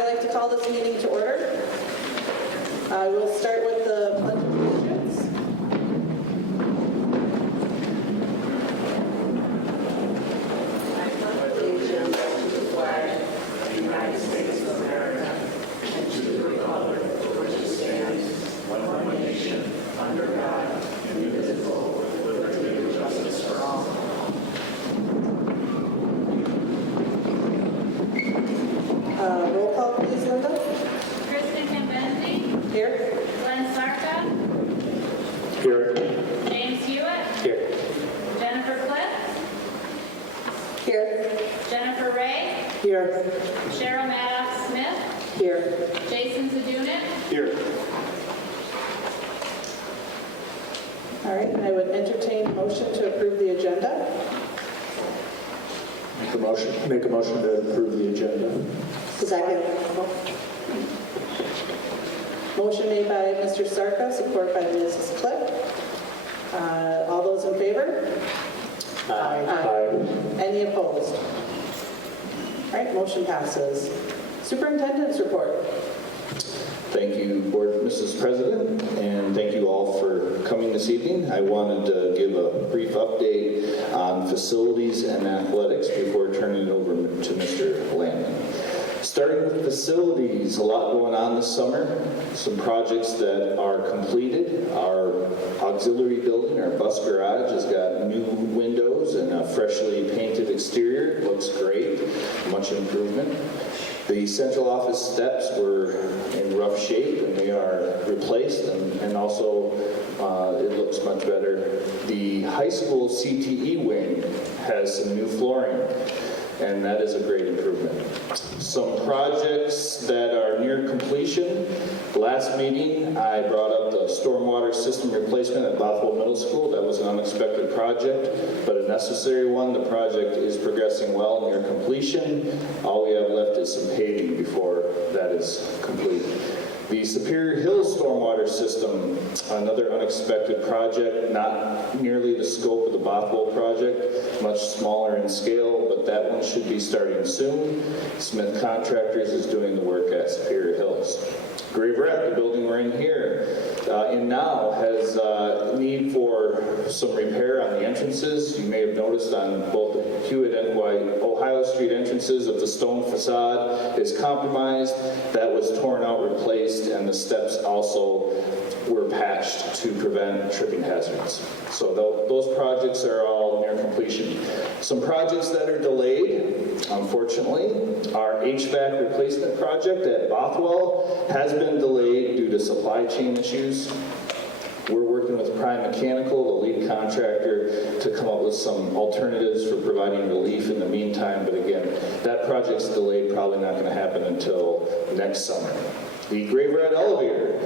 I'd like to call this meeting to order. We'll start with the Pledge of Allegiance. I pledge allegiance to the flag of the United States of America and to the republic for which it stands, one nation, under God, indivisible, with liberty and justice for all. Roll call, please, Linda. Kristen Kimbenzi, Here. Glenn Sarka, Here. James Hewitt, Here. Jennifer Cliff, Here. Jennifer Ray, Here. Cheryl Maddox Smith, Here. Jason Zadunik, Here. All right, and I would entertain a motion to approve the agenda. Make a motion to approve the agenda. Second. Motion made by Mr. Sarka, support by Mrs. Cliff. All those in favor? Aye. Any opposed? All right, motion passes. Superintendent's report. Thank you, Board Mrs. President, and thank you all for coming this evening. I wanted to give a brief update on facilities and athletics before turning it over to Mr. Landon. Starting with facilities, a lot going on this summer. Some projects that are completed. Our auxiliary building, our bus garage, has got new windows and a freshly painted exterior. Looks great, much improvement. The central office steps were in rough shape and they are replaced, and also it looks much better. The high school CTE wing has some new flooring, and that is a great improvement. Some projects that are near completion. Last meeting, I brought up the stormwater system replacement at Bothwell Middle School. That was an unexpected project, but a necessary one. The project is progressing well near completion. All we have left is some paving before that is complete. The Superior Hills stormwater system, another unexpected project, not nearly the scope of the Bothwell project, much smaller in scale, but that one should be starting soon. Smith Contractors is doing the work at Superior Hills. Grave Wreck, the building we're in here, in now has need for some repair on the entrances. You may have noticed on both the Hewitt and Ohio Street entrances of the stone facade is compromised. That was torn out, replaced, and the steps also were patched to prevent tripping hazards. So those projects are all near completion. Some projects that are delayed, unfortunately, our HVAC replacement project at Bothwell has been delayed due to supply chain issues. We're working with Prime Mechanical, the lead contractor, to come up with some alternatives for providing relief in the meantime. But again, that project's delayed, probably not going to happen until next summer. The Grave Rat elevator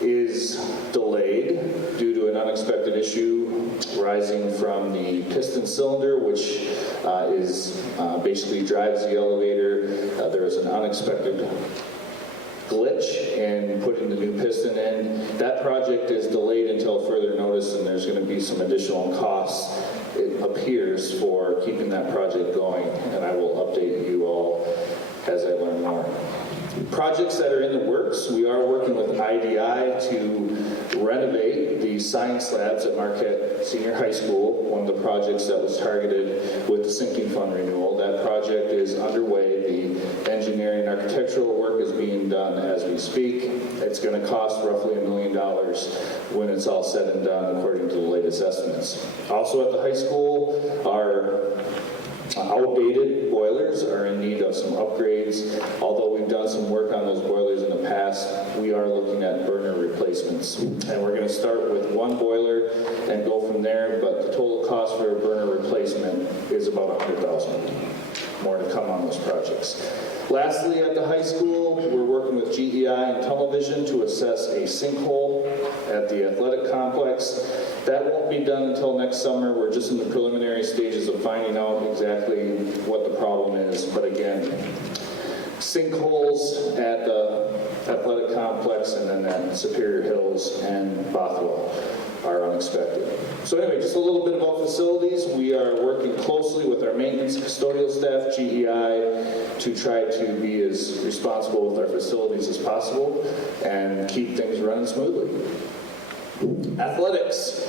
is delayed due to an unexpected issue rising from the piston cylinder, which basically drives the elevator. There was an unexpected glitch in putting the new piston in. That project is delayed until further notice, and there's going to be some additional costs, it appears, for keeping that project going, and I will update you all as I learn more. Projects that are in the works, we are working with IDI to renovate the science labs at Marquette Senior High School, one of the projects that was targeted with the sinking fund renewal. That project is underway. The engineering and architectural work is being done as we speak. It's going to cost roughly $1 million when it's all said and done, according to the latest estimates. Also at the high school, our outdated boilers are in need of some upgrades. Although we've done some work on those boilers in the past, we are looking at burner replacements. And we're going to start with one boiler and go from there, but the total cost for a burner replacement is about $100,000. More to come on those projects. Lastly, at the high school, we're working with GEI and Television to assess a sinkhole at the athletic complex. That won't be done until next summer. We're just in the preliminary stages of finding out exactly what the problem is. But again, sinkholes at the athletic complex and then at Superior Hills and Bothwell are unexpected. So anyway, just a little bit about facilities. We are working closely with our maintenance custodial staff, GEI, to try to be as responsible with our facilities as possible and keep things running smoothly. Athletics.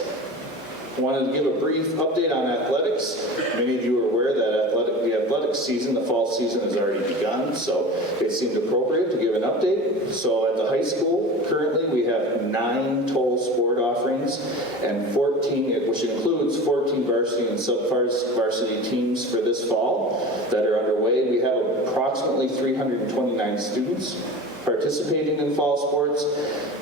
I wanted to give a brief update on athletics. Many of you are aware that the athletic season, the fall season, has already begun, so it seemed appropriate to give an update. So at the high school, currently we have 9 total sport offerings and 14, which includes 14 varsity and sub-varsity teams for this fall that are underway. We have approximately 329 students participating in fall sports.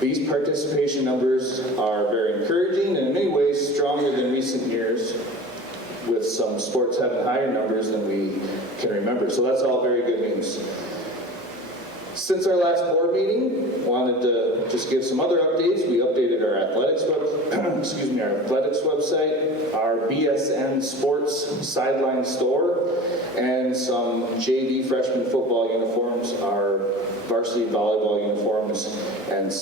These participation numbers are very encouraging and in many ways stronger than recent years, with some sports having higher numbers than we can remember. So that's all very good news. Since our last board meeting, wanted to just give some other updates. We updated our athletics website, our BSN Sports sideline store, and some JV freshman football uniforms, our varsity volleyball uniforms, and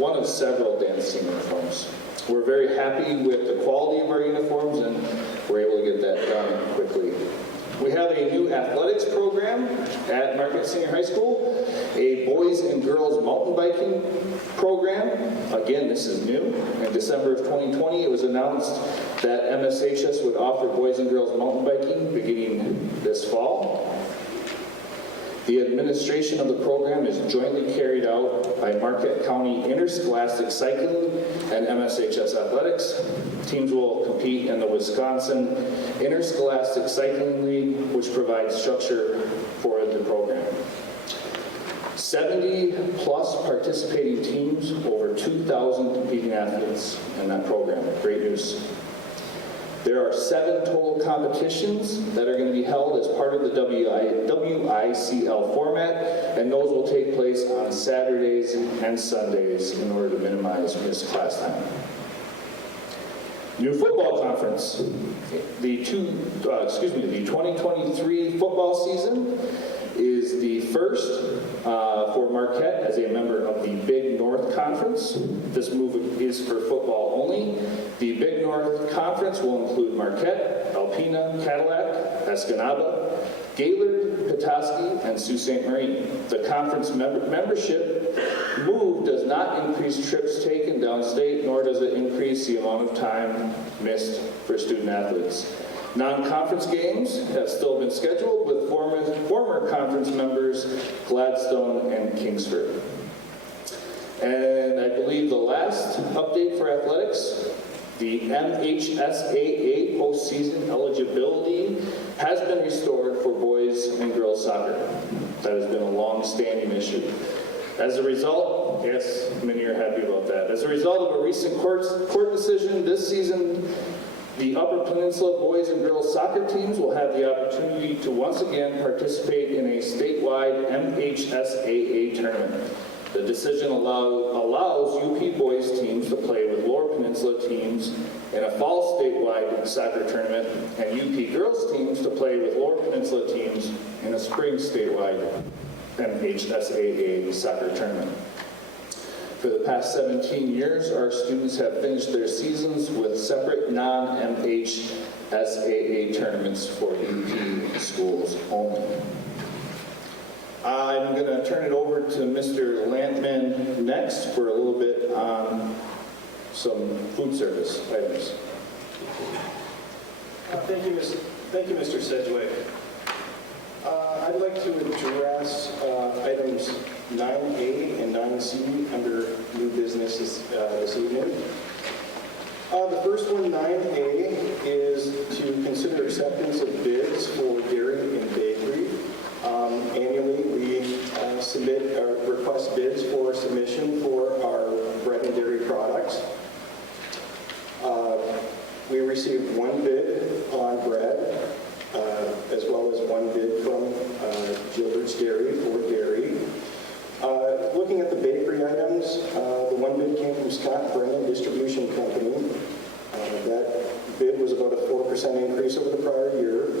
one of several dance team uniforms. We're very happy with the quality of our uniforms, and we're able to get that done quickly. We have a new athletics program at Marquette Senior High School, a boys and girls mountain biking program. Again, this is new. In December of 2020, it was announced that MSHS would offer boys and girls mountain biking beginning this fall. The administration of the program is jointly carried out by Marquette County Interscholastic Cycling and MSHS Athletics. Teams will compete in the Wisconsin Interscholastic Cycling League, which provides structure for the program. 70 plus participating teams, over 2,000 competing athletes in that program. Great news. There are 7 total competitions that are going to be held as part of the WICL format, and those will take place on Saturdays and Sundays in order to minimize missed class time. New football conference. The 2023 football season is the first for Marquette as a member of the Big North Conference. This move is for football only. The Big North Conference will include Marquette, Alpena, Cadillac, Escanaba, Gaylord, Petoskey, and Sault Ste. Marie. The conference membership move does not increase trips taken downstate, nor does it increase the amount of time missed for student athletes. Non-conference games have still been scheduled with former conference members Gladstone and Kingsford. And I believe the last update for athletics, the MHSAA postseason eligibility has been restored for boys and girls soccer. That has been a long-standing issue. As a result, yes, many are happy about that. As a result of a recent court decision this season, the Upper Peninsula boys and girls soccer teams will have the opportunity to once again participate in a statewide MHSAA tournament. The decision allows UP boys teams to play with Lower Peninsula teams in a fall statewide soccer tournament, and UP girls teams to play with Lower Peninsula teams in a spring statewide MHSAA soccer tournament. For the past 17 years, our students have finished their seasons with separate non-MHSAA tournaments for UP schools only. I'm going to turn it over to Mr. Landman next for a little bit on some food service items. Thank you, Mr. Sedgwick. I'd like to address items 9A and 9C under new business this evening. The first one, 9A, is to consider acceptance of bids for dairy and bakery. Annually, we submit or request bids for submission for our bread and dairy products. We received one bid on bread, as well as one bid from Gilbert's Dairy for dairy. Looking at the bakery items, the one bid came from Scott Brennan Distribution Company. That bid was about a 4% increase over the prior year.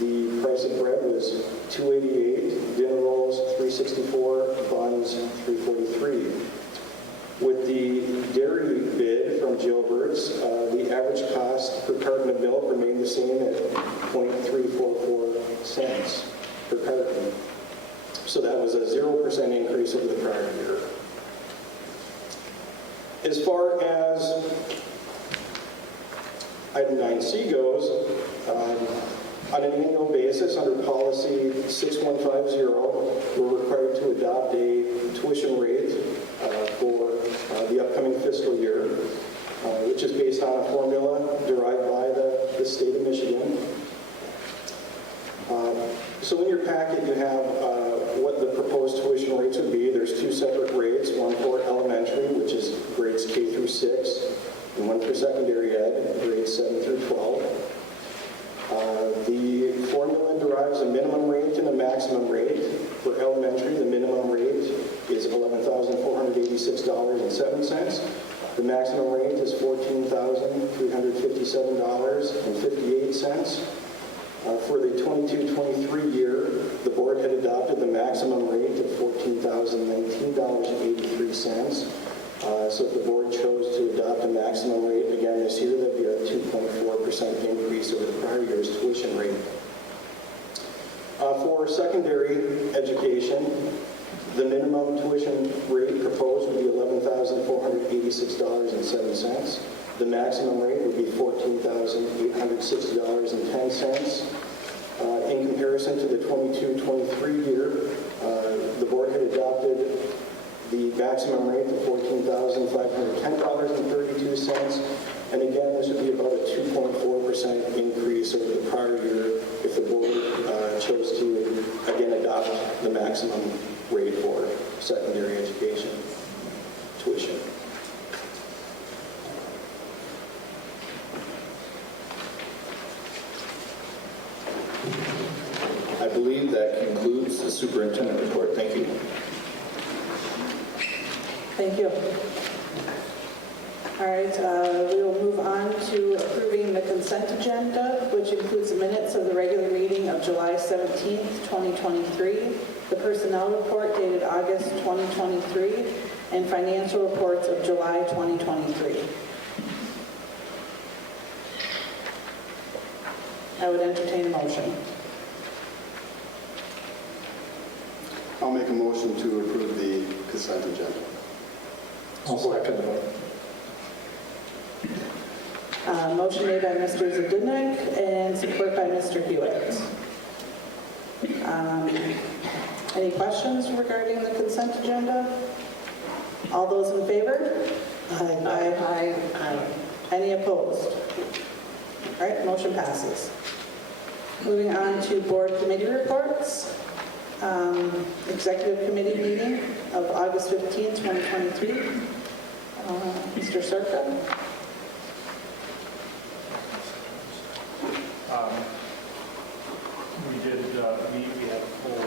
The price of bread was $2.88, dinner rolls $3.64, buns $3.43. With the dairy bid from Gilbert's, the average cost per carton of milk remained the same at 0.344 cents per carton. So that was a 0% increase over the prior year. As far as item 9C goes, on an annual basis, under policy 6150, we're required to adopt a tuition rate for the upcoming fiscal year, which is based on a formula derived by the state of Michigan. So in your packet, you have what the proposed tuition rates would be. There's two separate rates, one for elementary, which is grades K through 6, and one for secondary ed, grades 7 through 12. The formula derives a minimum rate and a maximum rate. For elementary, the minimum rate is $11,486.07. The maximum rate is $14,357.58. For the 22-23 year, the board had adopted the maximum rate of $14,019.83. So if the board chose to adopt a maximum rate again this year, that'd be a 2.4% increase over the prior year's tuition rate. For secondary education, the minimum tuition rate proposed would be $11,486.07. The maximum rate would be $14,860.10. In comparison to the 22-23 year, the board had adopted the maximum rate of $14,510.32. And again, this would be about a 2.4% increase over the prior year if the board chose to, again, adopt the maximum rate for secondary education tuition. I believe that concludes the superintendent report. Thank you. Thank you. All right, we will move on to approving the consent agenda, which includes the minutes of the regular meeting of July 17th, 2023, the personnel report dated August 2023, and financial reports of July 2023. I would entertain a motion. I'll make a motion to approve the consent agenda. I'll second that. Motion made by Mr. Zednik and support by Mr. Hewitt. Any questions regarding the consent agenda? All those in favor? Aye. Any opposed? All right, motion passes. Moving on to board committee reports. Executive committee meeting of August 15th, 2023. Mr. Circa. We did meet, we had a full,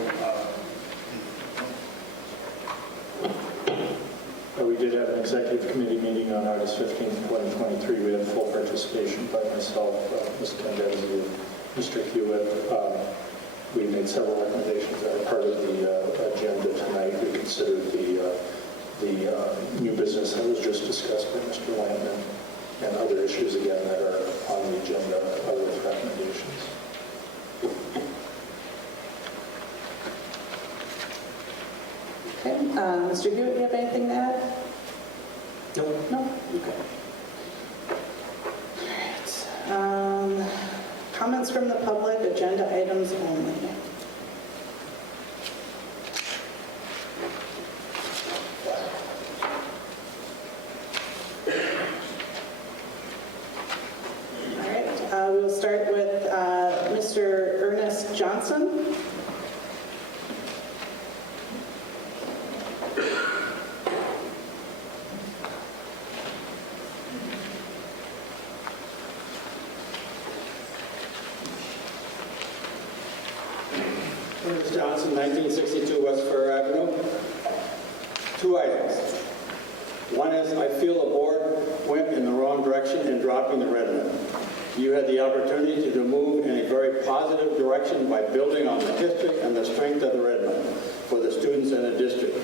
We did have an executive committee meeting on August 15th, 2023. We had full participation by myself, Ms. Candesi, Mr. Hewitt. We made several recommendations that are part of the agenda tonight. We considered the new business that was just discussed by Mr. Landman and other issues again that are on the agenda with recommendations. Okay, Mr. Hewitt, you have anything to add? Nope. No? Okay. All right. Comments from the public, agenda items only. All right, we will start with Mr. Ernest Johnson. Ernest Johnson, 1962 West Fair Avenue. Two items. One is, I feel the board went in the wrong direction in dropping the Redmond. You had the opportunity to move in a very positive direction by building on the history and the strength of the Redmond for the students in the district.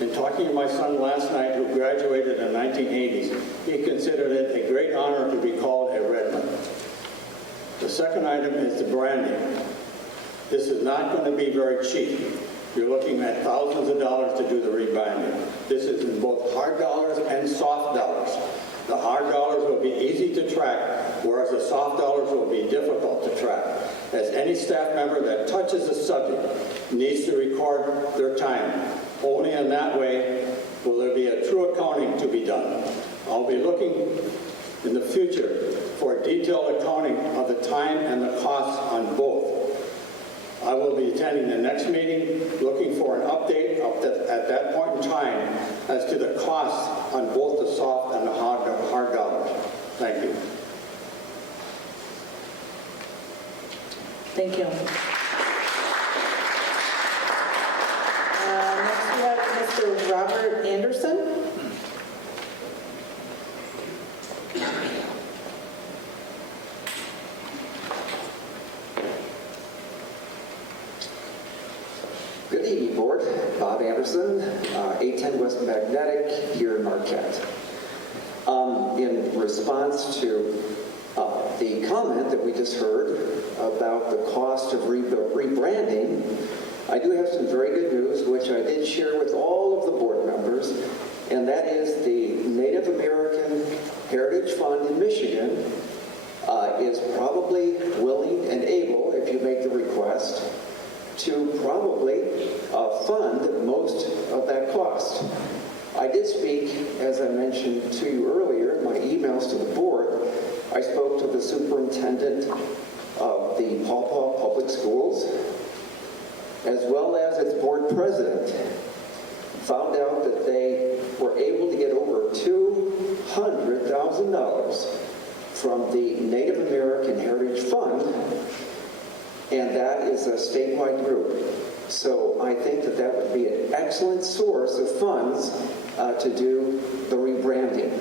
In talking to my son last night, who graduated in the 1980s, he considered it a great honor to be called a Redmond. The second item is the branding. This is not going to be very cheap. You're looking at thousands of dollars to do the rebranding. This is in both hard dollars and soft dollars. The hard dollars will be easy to track, whereas the soft dollars will be difficult to track, as any staff member that touches the subject needs to record their time. Only in that way will there be a true accounting to be done. I'll be looking in the future for a detailed accounting of the time and the costs on both. I will be attending the next meeting, looking for an update at that point in time as to the costs on both the soft and the hard dollars. Thank you. Thank you. Next we have Mr. Robert Anderson. Good evening, Board. Bob Anderson, 810 West Magnetic here in Marquette. In response to the comment that we just heard about the cost of rebranding, I do have some very good news, which I did share with all of the board members, and that is the Native American Heritage Fund in Michigan is probably willing and able, if you make the request, to probably fund most of that cost. I did speak, as I mentioned to you earlier, in my emails to the board, I spoke to the superintendent of the Paw Paw Public Schools, as well as its board president. Found out that they were able to get over $200,000 from the Native American Heritage Fund, and that is a statewide group. So I think that that would be an excellent source of funds to do the rebranding.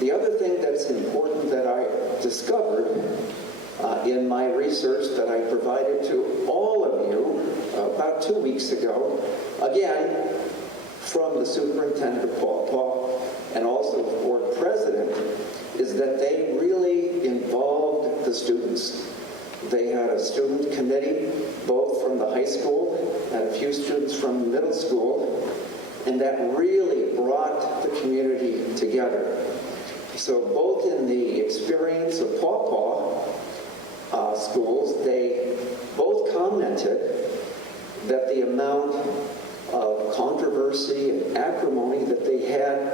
The other thing that's important that I discovered in my research that I provided to all of you about 2 weeks ago, again, from the superintendent of Paw Paw and also the board president, is that they really involved the students. They had a student committee, both from the high school and a few students from the middle school, and that really brought the community together. So both in the experience of Paw Paw schools, they both commented that the amount of controversy and acrimony that they had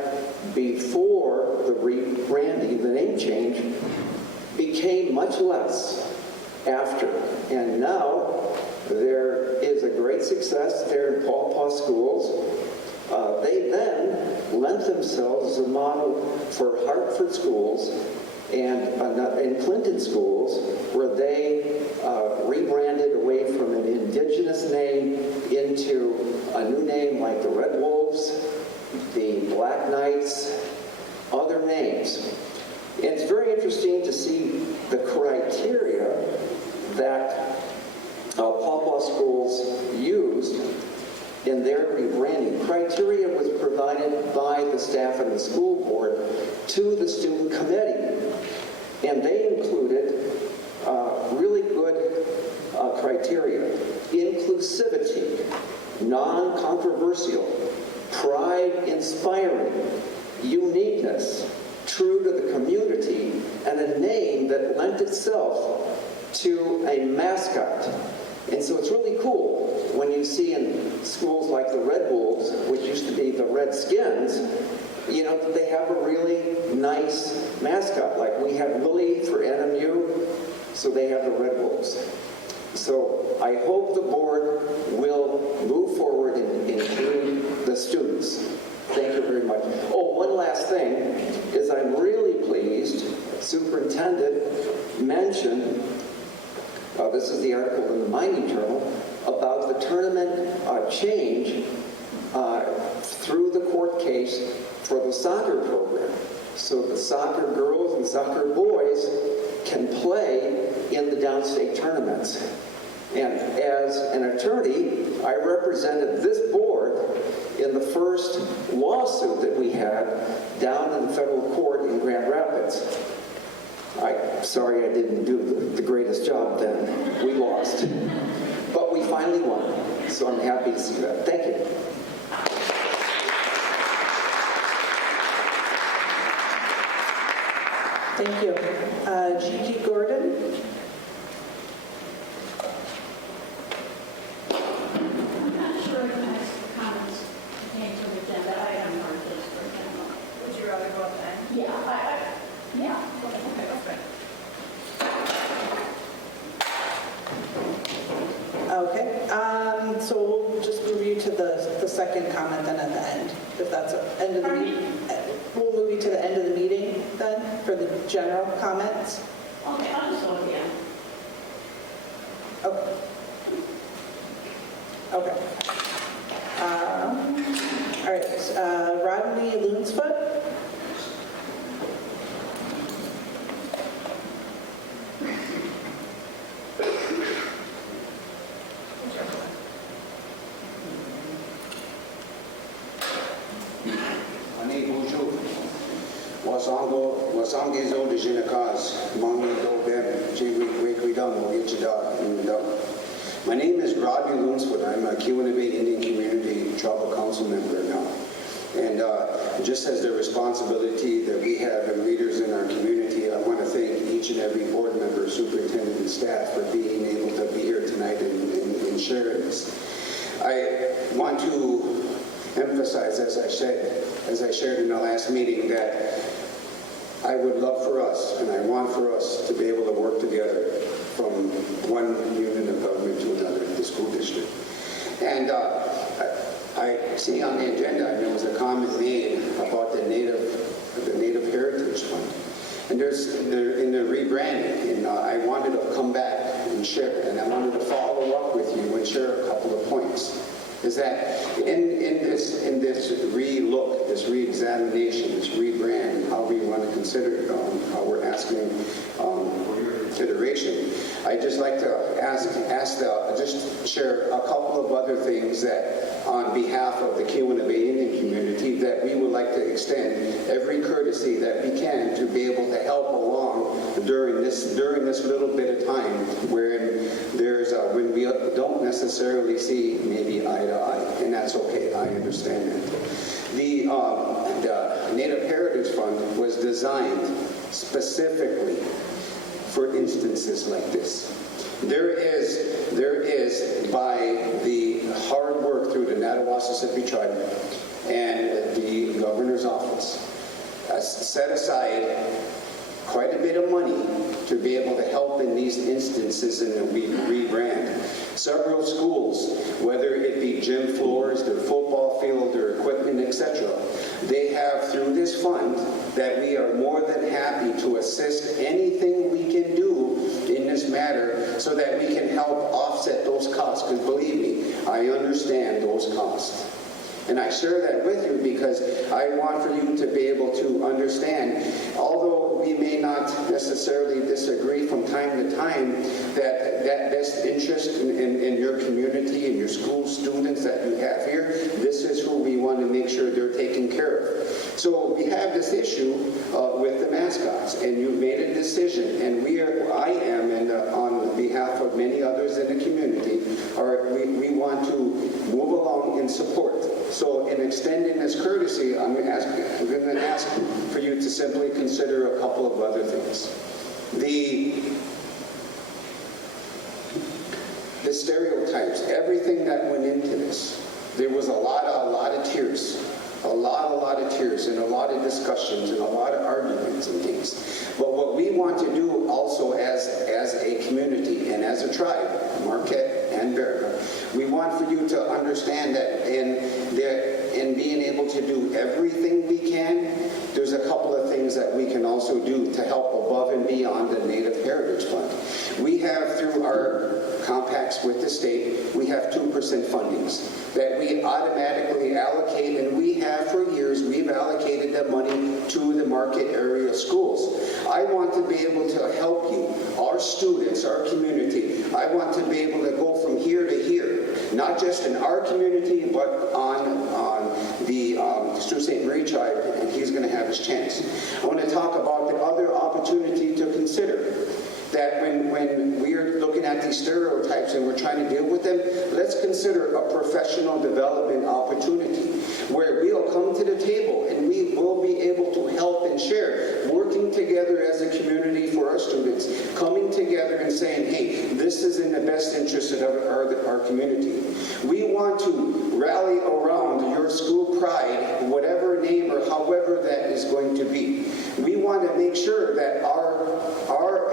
before the rebranding, the name change, became much less after. And now there is a great success there in Paw Paw schools. They then lent themselves as a model for Hartford schools and Clinton schools, where they rebranded away from an indigenous name into a new name like the Red Wolves, the Black Knights, other names. And it's very interesting to see the criteria that Paw Paw schools used in their rebranding. Criteria was provided by the staff and the school board to the student committee. And they included really good criteria. Inclusivity, non-controversial, pride-inspiring, uniqueness, true to the community, and a name that lent itself to a mascot. And so it's really cool when you see in schools like the Red Wolves, which used to be the Redskins, you know, that they have a really nice mascot. Like we have Willie for NMU, so they have the Red Wolves. So I hope the board will move forward in including the students. Thank you very much. Oh, one last thing is I'm really pleased, Superintendent mentioned, this is the article in the Mining Journal, about the tournament change through the court case for the soccer program. So the soccer girls and soccer boys can play in the downstate tournaments. And as an attorney, I represented this board in the first lawsuit that we had down in the federal court in Grand Rapids. Sorry I didn't do the greatest job then. We lost. But we finally won. So I'm happy to see that. Thank you. Thank you. Gigi Gordon? I'm not sure if my comments came to the agenda item or just for general. Would you rather go at the end? Yeah. Okay, that's good. Okay, so we'll just move you to the second comment then at the end, if that's end of the Pardon me? meeting. We'll move you to the end of the meeting then for the general comments. Okay, I'll just go at the end. Okay. Okay. All right, Rodney Loonsfoot? Ani bonjour. Wasango zo de Jinakaz, Mangi do Bem, My name is Rodney Loonsfoot. I'm a Keweenaw Indian Community Tribal Council member now. And just as the responsibility that we have and leaders in our community, I want to thank each and every board member, superintendent, and staff for being able to be here tonight and sharing this. I want to emphasize, as I shared in the last meeting, that I would love for us, and I want for us to be able to work together from one unit of government to another, the school district. And I see on the agenda, there was a comment made about the Native Heritage Fund. And in the rebranding, and I wanted to come back and share, and I wanted to follow up with you and share a couple of points. Is that in this re-look, this re-examination, this rebrand, how we want to consider it, how we're asking for your consideration, I'd just like to just share a couple of other things that, on behalf of the Keweenaw Indian community, that we would like to extend every courtesy that we can to be able to help along during this little bit of time when when we don't necessarily see maybe eye to eye, and that's okay. I understand that. The Native Heritage Fund was designed specifically for instances like this. There is, by the hard work through the Nattawassassippy Tribe and the governor's office, set aside quite a bit of money to be able to help in these instances in the rebrand. Several schools, whether it be gym floors, their football field, their equipment, etc., they have through this fund that we are more than happy to assist anything we can do in this matter so that we can help offset those costs, because believe me, I understand those costs. And I share that with you because I want for you to be able to understand, although we may not necessarily disagree from time to time, that best interest in your community and your school students that you have here, this is who we want to make sure they're taken care of. So we have this issue with the mascots, and you've made a decision, and I am, and on behalf of many others in the community, we want to move along in support. So in extending this courtesy, I'm going to ask for you to simply consider a couple of other things. The stereotypes, everything that went into this, there was a lot of tears. A lot of tears and a lot of discussions and a lot of arguments and things. But what we want to do also as a community and as a tribe, Marquette and Baraga, we want for you to understand that in being able to do everything we can, there's a couple of things that we can also do to help above and beyond the Native Heritage Fund. We have, through our compacts with the state, we have 2% fundings that we automatically allocate, and we have for years, we've allocated that money to the Marquette area schools. I want to be able to help you, our students, our community. I want to be able to go from here to here, not just in our community, but on the Sault Ste. Marie tribe, and he's going to have his chance. I want to talk about the other opportunity to consider that when we are looking at these stereotypes and we're trying to deal with them, let's consider a professional development opportunity where we'll come to the table and we will be able to help and share, working together as a community for our students, coming together and saying, hey, this is in the best interest of our community. We want to rally around your school pride, whatever name or however that is going to be. We want to make sure that our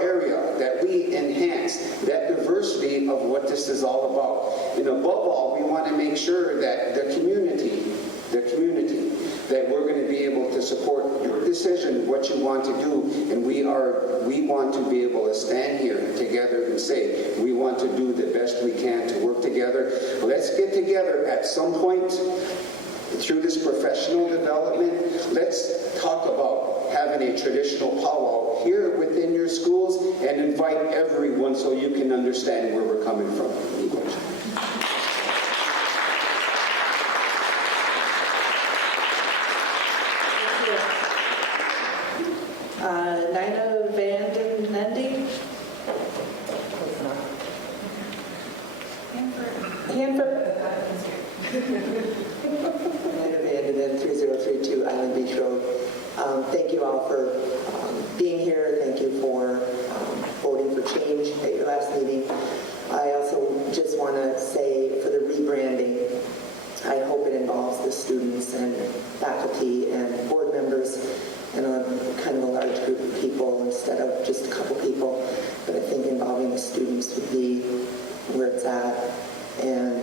area, that we enhance that diversity of what this is all about. And above all, we want to make sure that the community, that we're going to be able to support your decision, what you want to do, and we want to be able to stand here together and say, we want to do the best we can to work together. Let's get together at some point through this professional development. Let's talk about having a traditional powwow here within your schools and invite everyone so you can understand where we're coming from. Nina Vanden Nendy? Hanford? Nina Vanden, 3032 Island Beach Road. Thank you all for being here. Thank you for voting for change at your last meeting. I also just want to say for the rebranding, I hope it involves the students and faculty and board members and a kind of a large group of people instead of just a couple people. But I think involving the students would be where it's at. And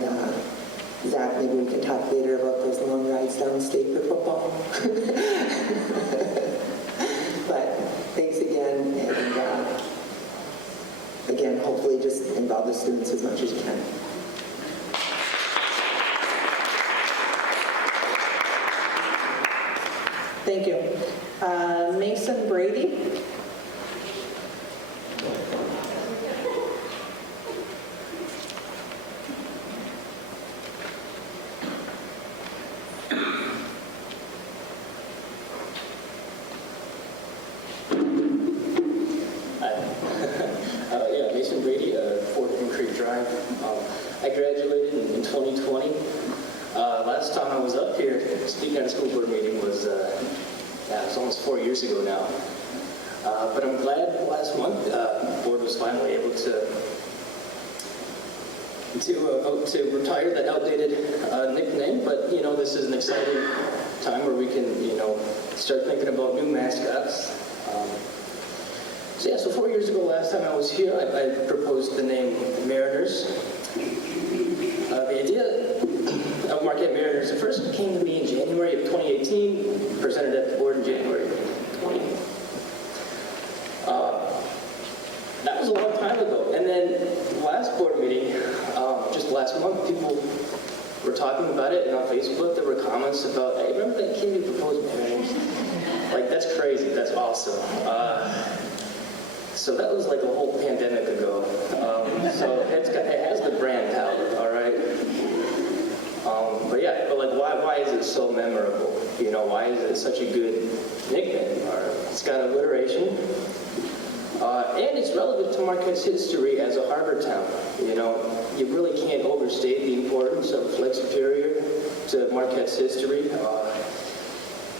Zach, maybe we can talk later about those long rides downstate for football. But thanks again, and again, hopefully just involve the students as much as you can. Thank you. Mason Brady? Yeah, Mason Brady, 4 Green Creek Drive. I graduated in 2020. Last time I was up here speaking at a school board meeting was, it was almost 4 years ago now. But I'm glad last month the board was finally able to vote to retire that outdated nickname. But this is an exciting time where we can start thinking about new mascots. So 4 years ago, last time I was here, I proposed the name Mariners. The idea of Marquette Mariners, it first came to me in January of 2018, presented at the board in January of 2020. That was a long time ago. And then last board meeting, just last month, people were talking about it, and on Facebook there were comments about, hey, remember that kid who proposed Mariners? Like, that's crazy, that's awesome. So that was like a whole pandemic ago. So it has the brand power, all right? But why is it so memorable? Why is it such a good nickname? It's got alliteration. And it's relevant to Marquette's history as a harbor town. You really can't overstate the importance of Lake Superior to Marquette's history.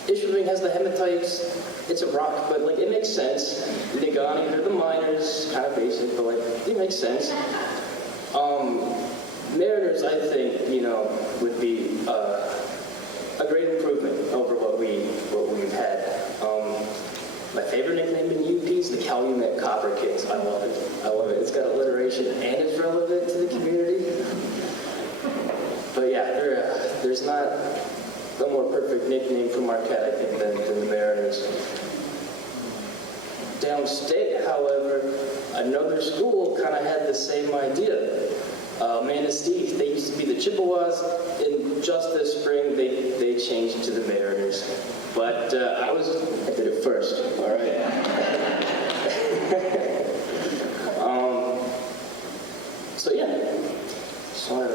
Issuing has the hematites. It's a rock, but it makes sense. Negaunee, they're the miners, kind of basic, but it makes sense. Mariners, I think, would be a great improvement over what we've had. My favorite nickname in UP is the Calumet Copper Kings. I love it. It's got alliteration and it's relevant to the community. But yeah, there's not a more perfect nickname for Marquette, I think, than the Mariners. Downstate, however, another school kind of had the same idea. Manistee, they used to be the Chippewas, and just this spring they changed to the Mariners. But I did it first, all right? Just want to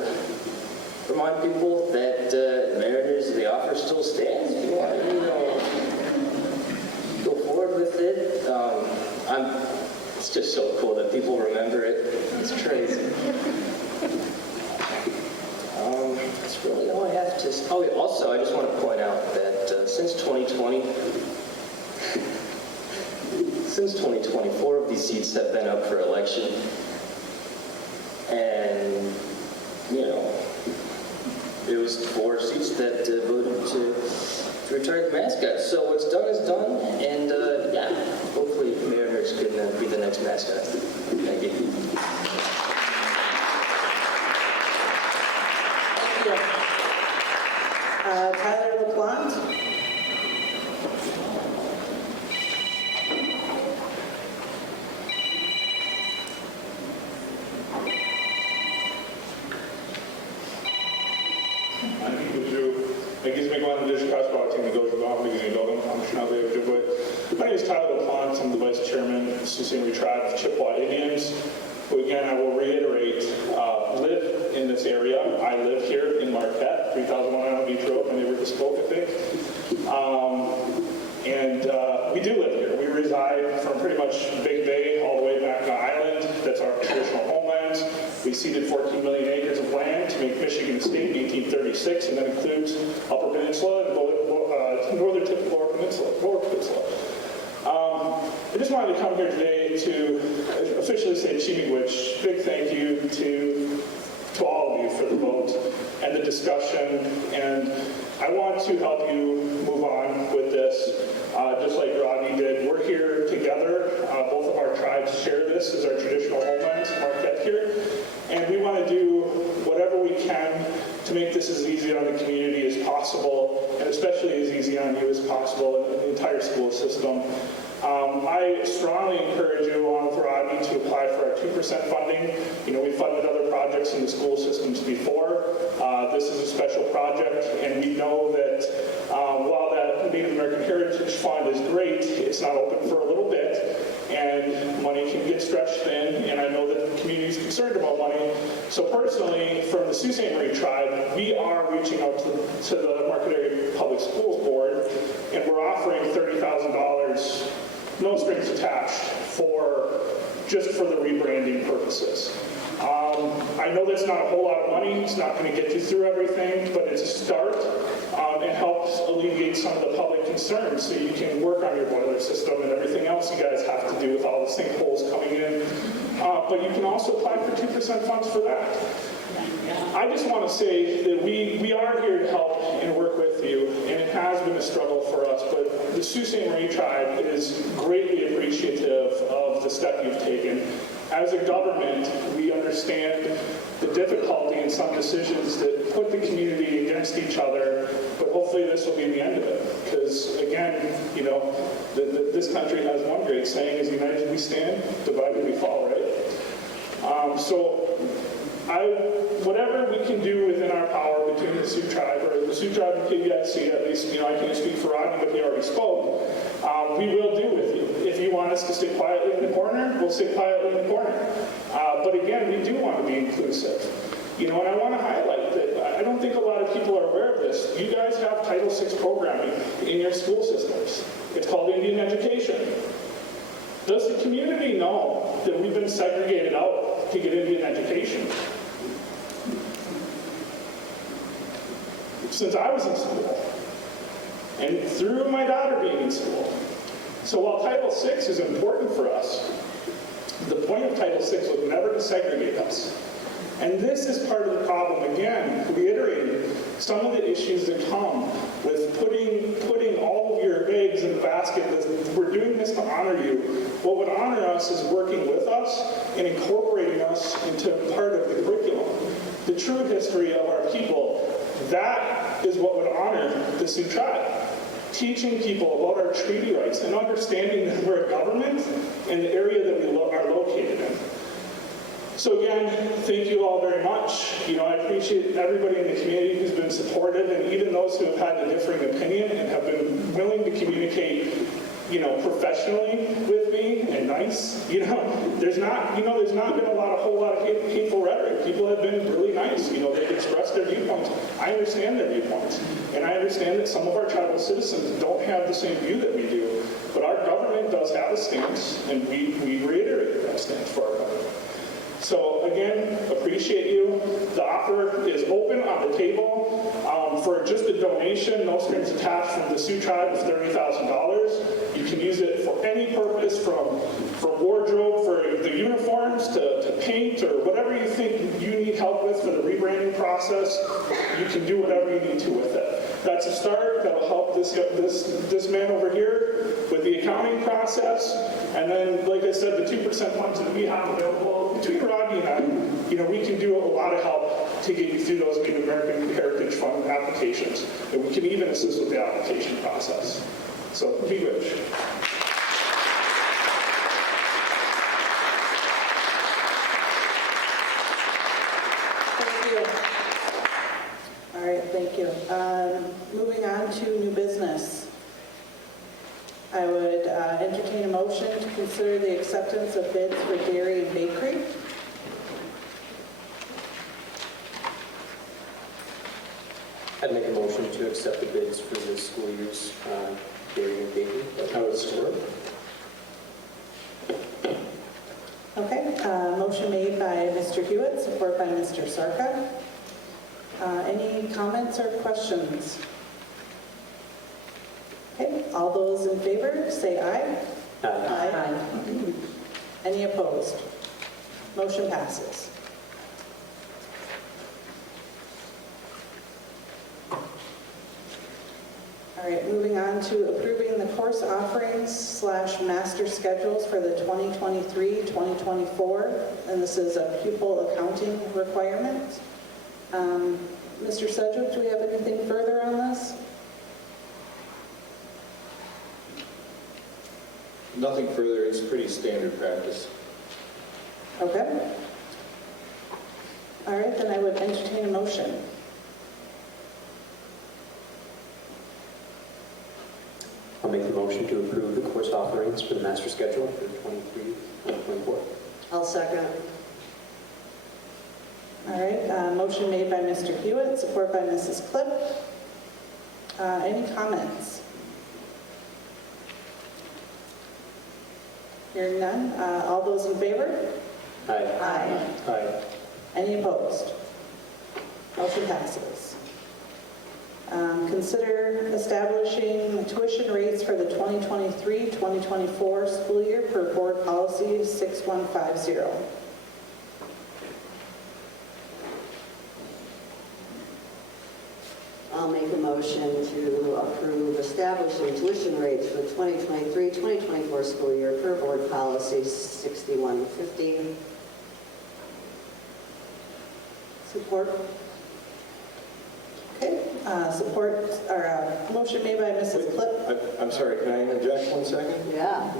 remind people that Mariners, the offer still stands. If you want to, go forward with it. I'm It's just so cool that people remember it. It's crazy. That's really all I have to say. Oh, yeah, also, I just want to point out that since 2020, 4 of these seats have been up for election. And, you know, it was 4 seats that voted to retire the mascot. So what's done is done, and yeah, hopefully Mariners can be the next mascot. Thank you. Thank you. Tyler LaPlante. My name is Tyler LaPlante. I'm the Vice Chairman of the Sault Ste. Marie Tribe of Chippewa Indians, who again, I will reiterate, live in this area. I live here in Marquette, 3001 Beach Road. My neighbor just spoke, I think. We do live here. We reside from pretty much Big Bay all the way back to Island. That's our traditional homeland. We ceded 14 million acres of land to make Michigan a state in 1836, and that includes Upper Peninsula and northern tip of Lower Peninsula. I just wanted to come here today to officially say Chimigwich. Big thank you to all of you for the vote and the discussion, and I want to help you move on with this, just like Rodney did. We're here together. Both of our tribes share this as our traditional homeland, Marquette here, and we want to do whatever we can to make this as easy on the community as possible, and especially as easy on you as possible in the entire school system. I strongly encourage you, along with Rodney, to apply for our 2% funding. You know, we funded other projects in the school systems before. This is a special project, and we know that while that Native American Heritage Fund is great, it's not open for a little bit, and money can get stretched thin, and I know that the community is concerned about money. So personally, from the Sault Ste. Marie Tribe, we are reaching out to the Marquette Area Public Schools Board, and we're offering $30,000, no strings attached, just for the rebranding purposes. I know that's not a whole lot of money. It's not going to get you through everything, but it's a start. It helps alleviate some of the public concerns so you can work on your boiler system and everything else you guys have to do with all the sinkholes coming in. But you can also apply for 2% funds for that. I just want to say that we are here to help and work with you, and it has been a struggle for us, but the Sault Ste. Marie Tribe is greatly appreciative of the step you've taken. As a government, we understand the difficulty in some decisions that put the community against each other, but hopefully this will be the end of it. Because again, you know, this country has one great saying, is united we stand, divided we fall, right? Whatever we can do within our power between the Sioux Tribe, or the Sioux Tribe and KBIC, at least, you know, I can't speak for Rodney, but he already spoke, we will do with you. If you want us to stay quietly in the corner, we'll stay quietly in the corner. But again, we do want to be inclusive. You know, and I want to highlight that I don't think a lot of people are aware of this. You guys have Title VI programming in your school systems. It's called Indian education. Does the community know that we've been segregated out to get Indian education? Since I was in school, and through my daughter being in school. So while Title VI is important for us, the point of Title VI was never to segregate us. And this is part of the problem, again, reiterating some of the issues that come with putting all of your eggs in the basket. We're doing this to honor you. What would honor us is working with us and incorporating us into part of the curriculum. The true history of our people, that is what would honor the Sioux Tribe. Teaching people about our treaty rights and understanding that we're a government in the area that we are located in. So again, thank you all very much. You know, I appreciate everybody in the community who's been supportive, and even those who have had a differing opinion and have been willing to communicate, you know, professionally with me and nice. You know, there's not been a whole lot of hateful rhetoric. People have been really nice. You know, they've expressed their viewpoints. I understand their viewpoints, and I understand that some of our tribal citizens don't have the same view that we do. But our government does have a stance, and we reiterate that stance for our government. So again, appreciate you. The offer is open on the table for just a donation, no strings attached, from the Sioux Tribe of $30,000. You can use it for any purpose, from wardrobe, for the uniforms, to paint, or whatever you think you need help with for the rebranding process. You can do whatever you need to with it. That's a start. That'll help this man over here with the accounting process. And then, like I said, the 2% funds that we have available between Rodney and I, we can do a lot of help to get you through those Native American Heritage Fund applications. And we can even assist with the application process. So be rich. Thank you. All right, thank you. Moving on to new business. I would entertain a motion to consider the acceptance of bids for dairy and bakery. I'd make a motion to accept the bids for the school year's dairy and bakery. I would support. Okay, motion made by Mr. Hewitt, support by Mr. Sarka. Any comments or questions? Okay, all those in favor, say aye. Aye. Any opposed? Motion passes. All right, moving on to approving the course offerings / master schedules for the 2023-2024, and this is a pupil accounting requirement. Mr. Sedgwick, do we have anything further on this? Nothing further, it's pretty standard practice. Okay. All right, then I would entertain a motion. I'll make the motion to approve the course offerings for the master schedule for 23-24. I'll second. All right, motion made by Mr. Hewitt, support by Mrs. Klipp. Any comments? Hearing none. All those in favor? Aye. Aye. Aye. Any opposed? Motion passes. Consider establishing tuition rates for the 2023-2024 school year per board policy 6150. I'll make a motion to approve establishing tuition rates for the 2023-2024 school year per board policy 6150. Support. Okay, motion made by Mrs. Klipp. I'm sorry, can I interject 1 second? Yeah.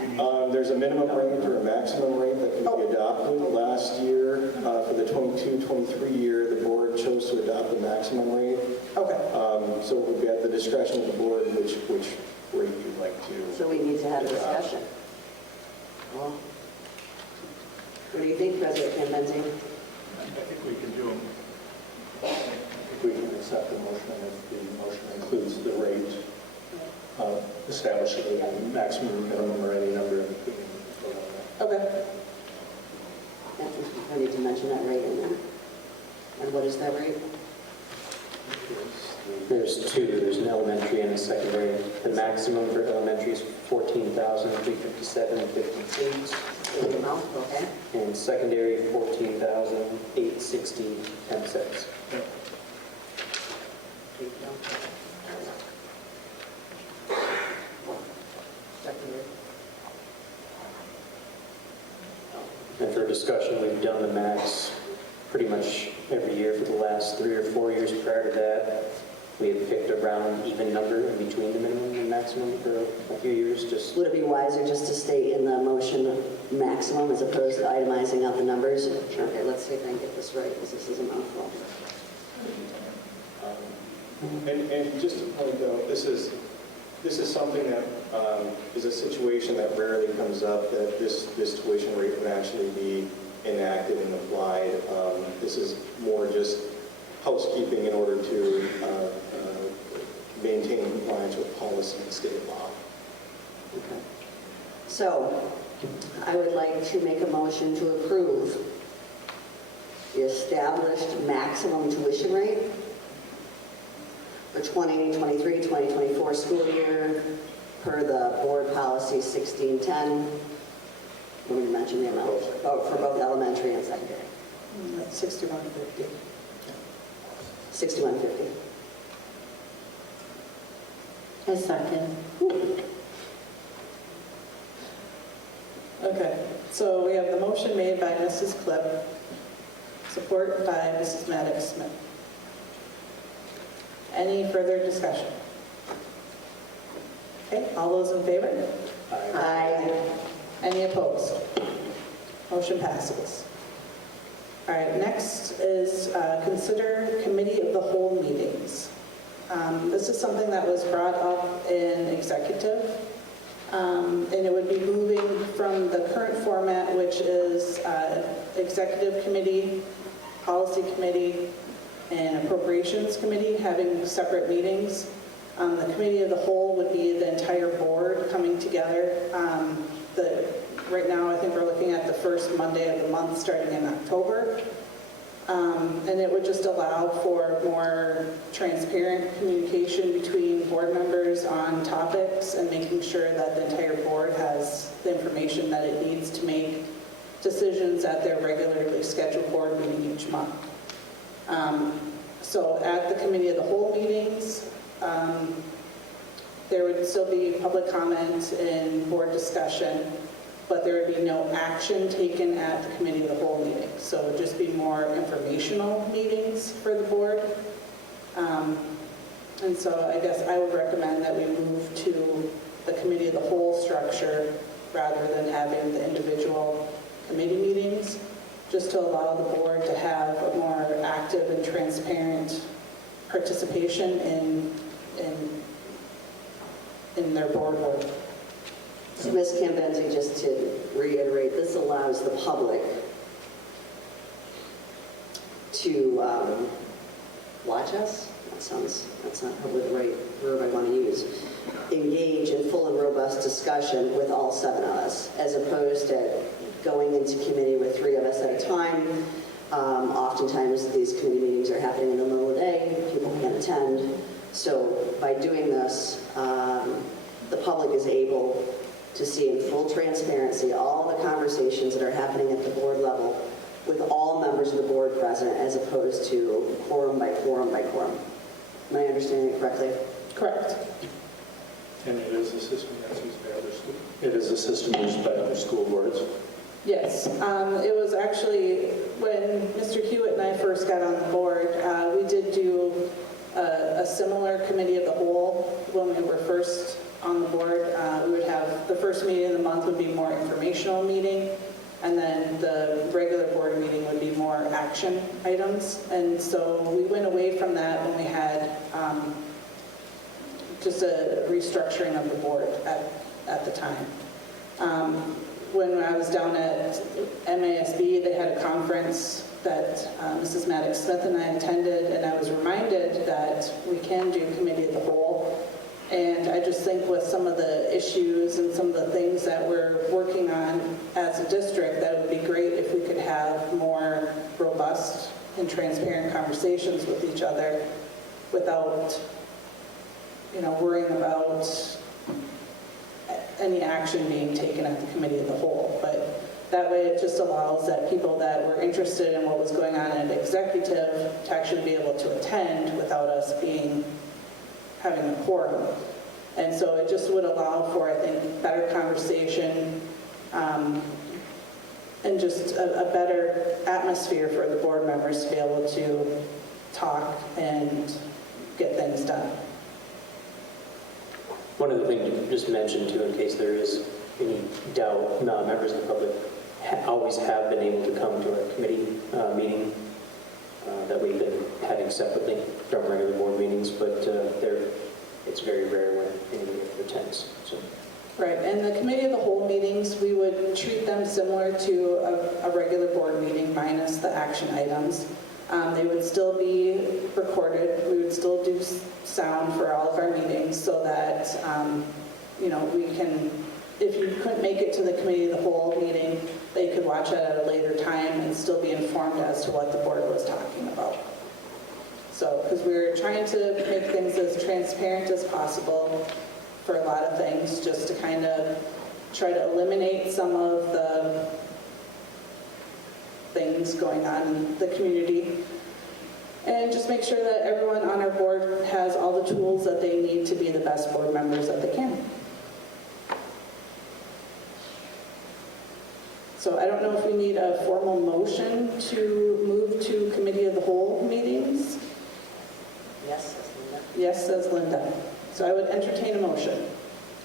There's a minimum rate or a maximum rate that can be adopted. Last year, for the 22-23 year, the board chose to adopt the maximum rate. Okay. So it would be at the discretion of the board which rate you'd like to. So we need to have a discussion. Well, what do you think, President Cambenzzi? I think we can do them. I think we can accept the motion if the motion includes the rate, establishing a maximum, minimum, or any number of. Okay. I need to mention that rate in there. And what is that rate? There's two. There's an elementary and a secondary. The maximum for elementary is $14,357.58. The amount, okay. And secondary, $14,860.10. Thank you. Secondary. And for discussion, we've done the max pretty much every year for the last 3 or 4 years. Prior to that, we had picked a round even number in between the minimum and maximum for a few years. Just Would it be wiser just to state in the motion maximum as opposed to itemizing out the numbers? Sure. Okay, let's see if I can get this right, because this is a mouthful. And just to point out, this is something that is a situation that rarely comes up, that this tuition rate would actually be enacted and applied. This is more just housekeeping in order to maintain compliance with policy and state law. Okay. So I would like to make a motion to approve the established maximum tuition rate for 2023, 2024 school year per the board policy 1610. Let me mention the amount. Oh, for both elementary and secondary. That's 6150. 6150. A second. Okay, so we have the motion made by Mrs. Klipp, support by Mrs. Maddox Smith. Any further discussion? Okay, all those in favor? Aye. Any opposed? Motion passes. All right, next is consider committee of the whole meetings. This is something that was brought up in executive, and it would be moving from the current format, which is executive committee, policy committee, and appropriations committee having separate meetings. The committee of the whole would be the entire board coming together. Right now, I think we're looking at the first Monday of the month starting in October. And it would just allow for more transparent communication between board members on topics and making sure that the entire board has the information that it needs to make decisions at their regularly scheduled board meeting each month. So at the committee of the whole meetings, there would still be public comment and board discussion, but there would be no action taken at the committee of the whole meeting. So it would just be more informational meetings for the board. And so I guess I would recommend that we move to the committee of the whole structure rather than having the individual committee meetings, just to allow the board to have a more active and transparent participation in their board work. So Ms. Cambenzi, just to reiterate, this allows the public to watch us. That's not probably the right verb I want to use. Engage in full and robust discussion with all 7 of us, as opposed to going into committee with 3 of us at a time. Oftentimes these committee meetings are happening in the middle of the day, people can't attend. So by doing this, the public is able to see in full transparency all the conversations that are happening at the board level with all members of the board present, as opposed to quorum by quorum by quorum. Am I understanding it correctly? Correct. And it is a system that's used by other schools? It is a system used by other school boards? Yes, it was actually when Mr. Hewitt and I first got on the board, we did do a similar committee of the whole when we were first on the board. We would have the first meeting of the month would be more informational meeting, and then the regular board meeting would be more action items. And so we went away from that when we had just a restructuring of the board at the time. When I was down at MASB, they had a conference that Mrs. Maddox Smith and I attended, and I was reminded that we can do committee of the whole. And I just think with some of the issues and some of the things that we're working on as a district, that it would be great if we could have more robust and transparent conversations with each other without, worrying about any action being taken at the committee of the whole. But that way it just allows that people that were interested in what was going on in executive to actually be able to attend without us having a quorum. And so it just would allow for, I think, better conversation and just a better atmosphere for the board members to be able to talk and get things done. One of the things you just mentioned too, in case there is any doubt, members of the public always have been able to come to our committee meeting that we've been having separately from regular board meetings, but it's very rare when anybody attends. So. Right, and the committee of the whole meetings, we would treat them similar to a regular board meeting minus the action items. They would still be recorded. We would still do sound for all of our meetings so that, we can if you couldn't make it to the committee of the whole meeting, they could watch it at a later time and still be informed as to what the board was talking about. So, because we're trying to make things as transparent as possible for a lot of things, just to kind of try to eliminate some of the things going on in the community, and just make sure that everyone on our board has all the tools that they need to be the best board members that they can. So I don't know if we need a formal motion to move to committee of the whole meetings. Yes, says Linda. Yes, says Linda. So I would entertain a motion.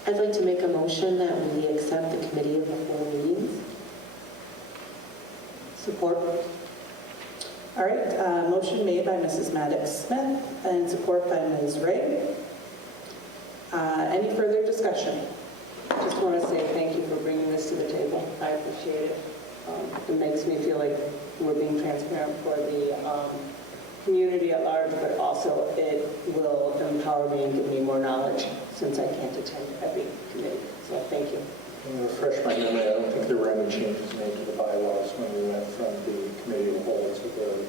I'd like to make a motion that we accept the committee of the whole meetings. Support. All right, motion made by Mrs. Maddox Smith and support by Ms. Ray. Any further discussion? Just want to say thank you for bringing this to the table. I appreciate it. It makes me feel like we're being transparent for the community at large, but also it will empower me and give me more knowledge since I can't attend every committee. So thank you. And refresh my memory, I don't think there were any changes made to the bylaws when we went from the committee of the whole to the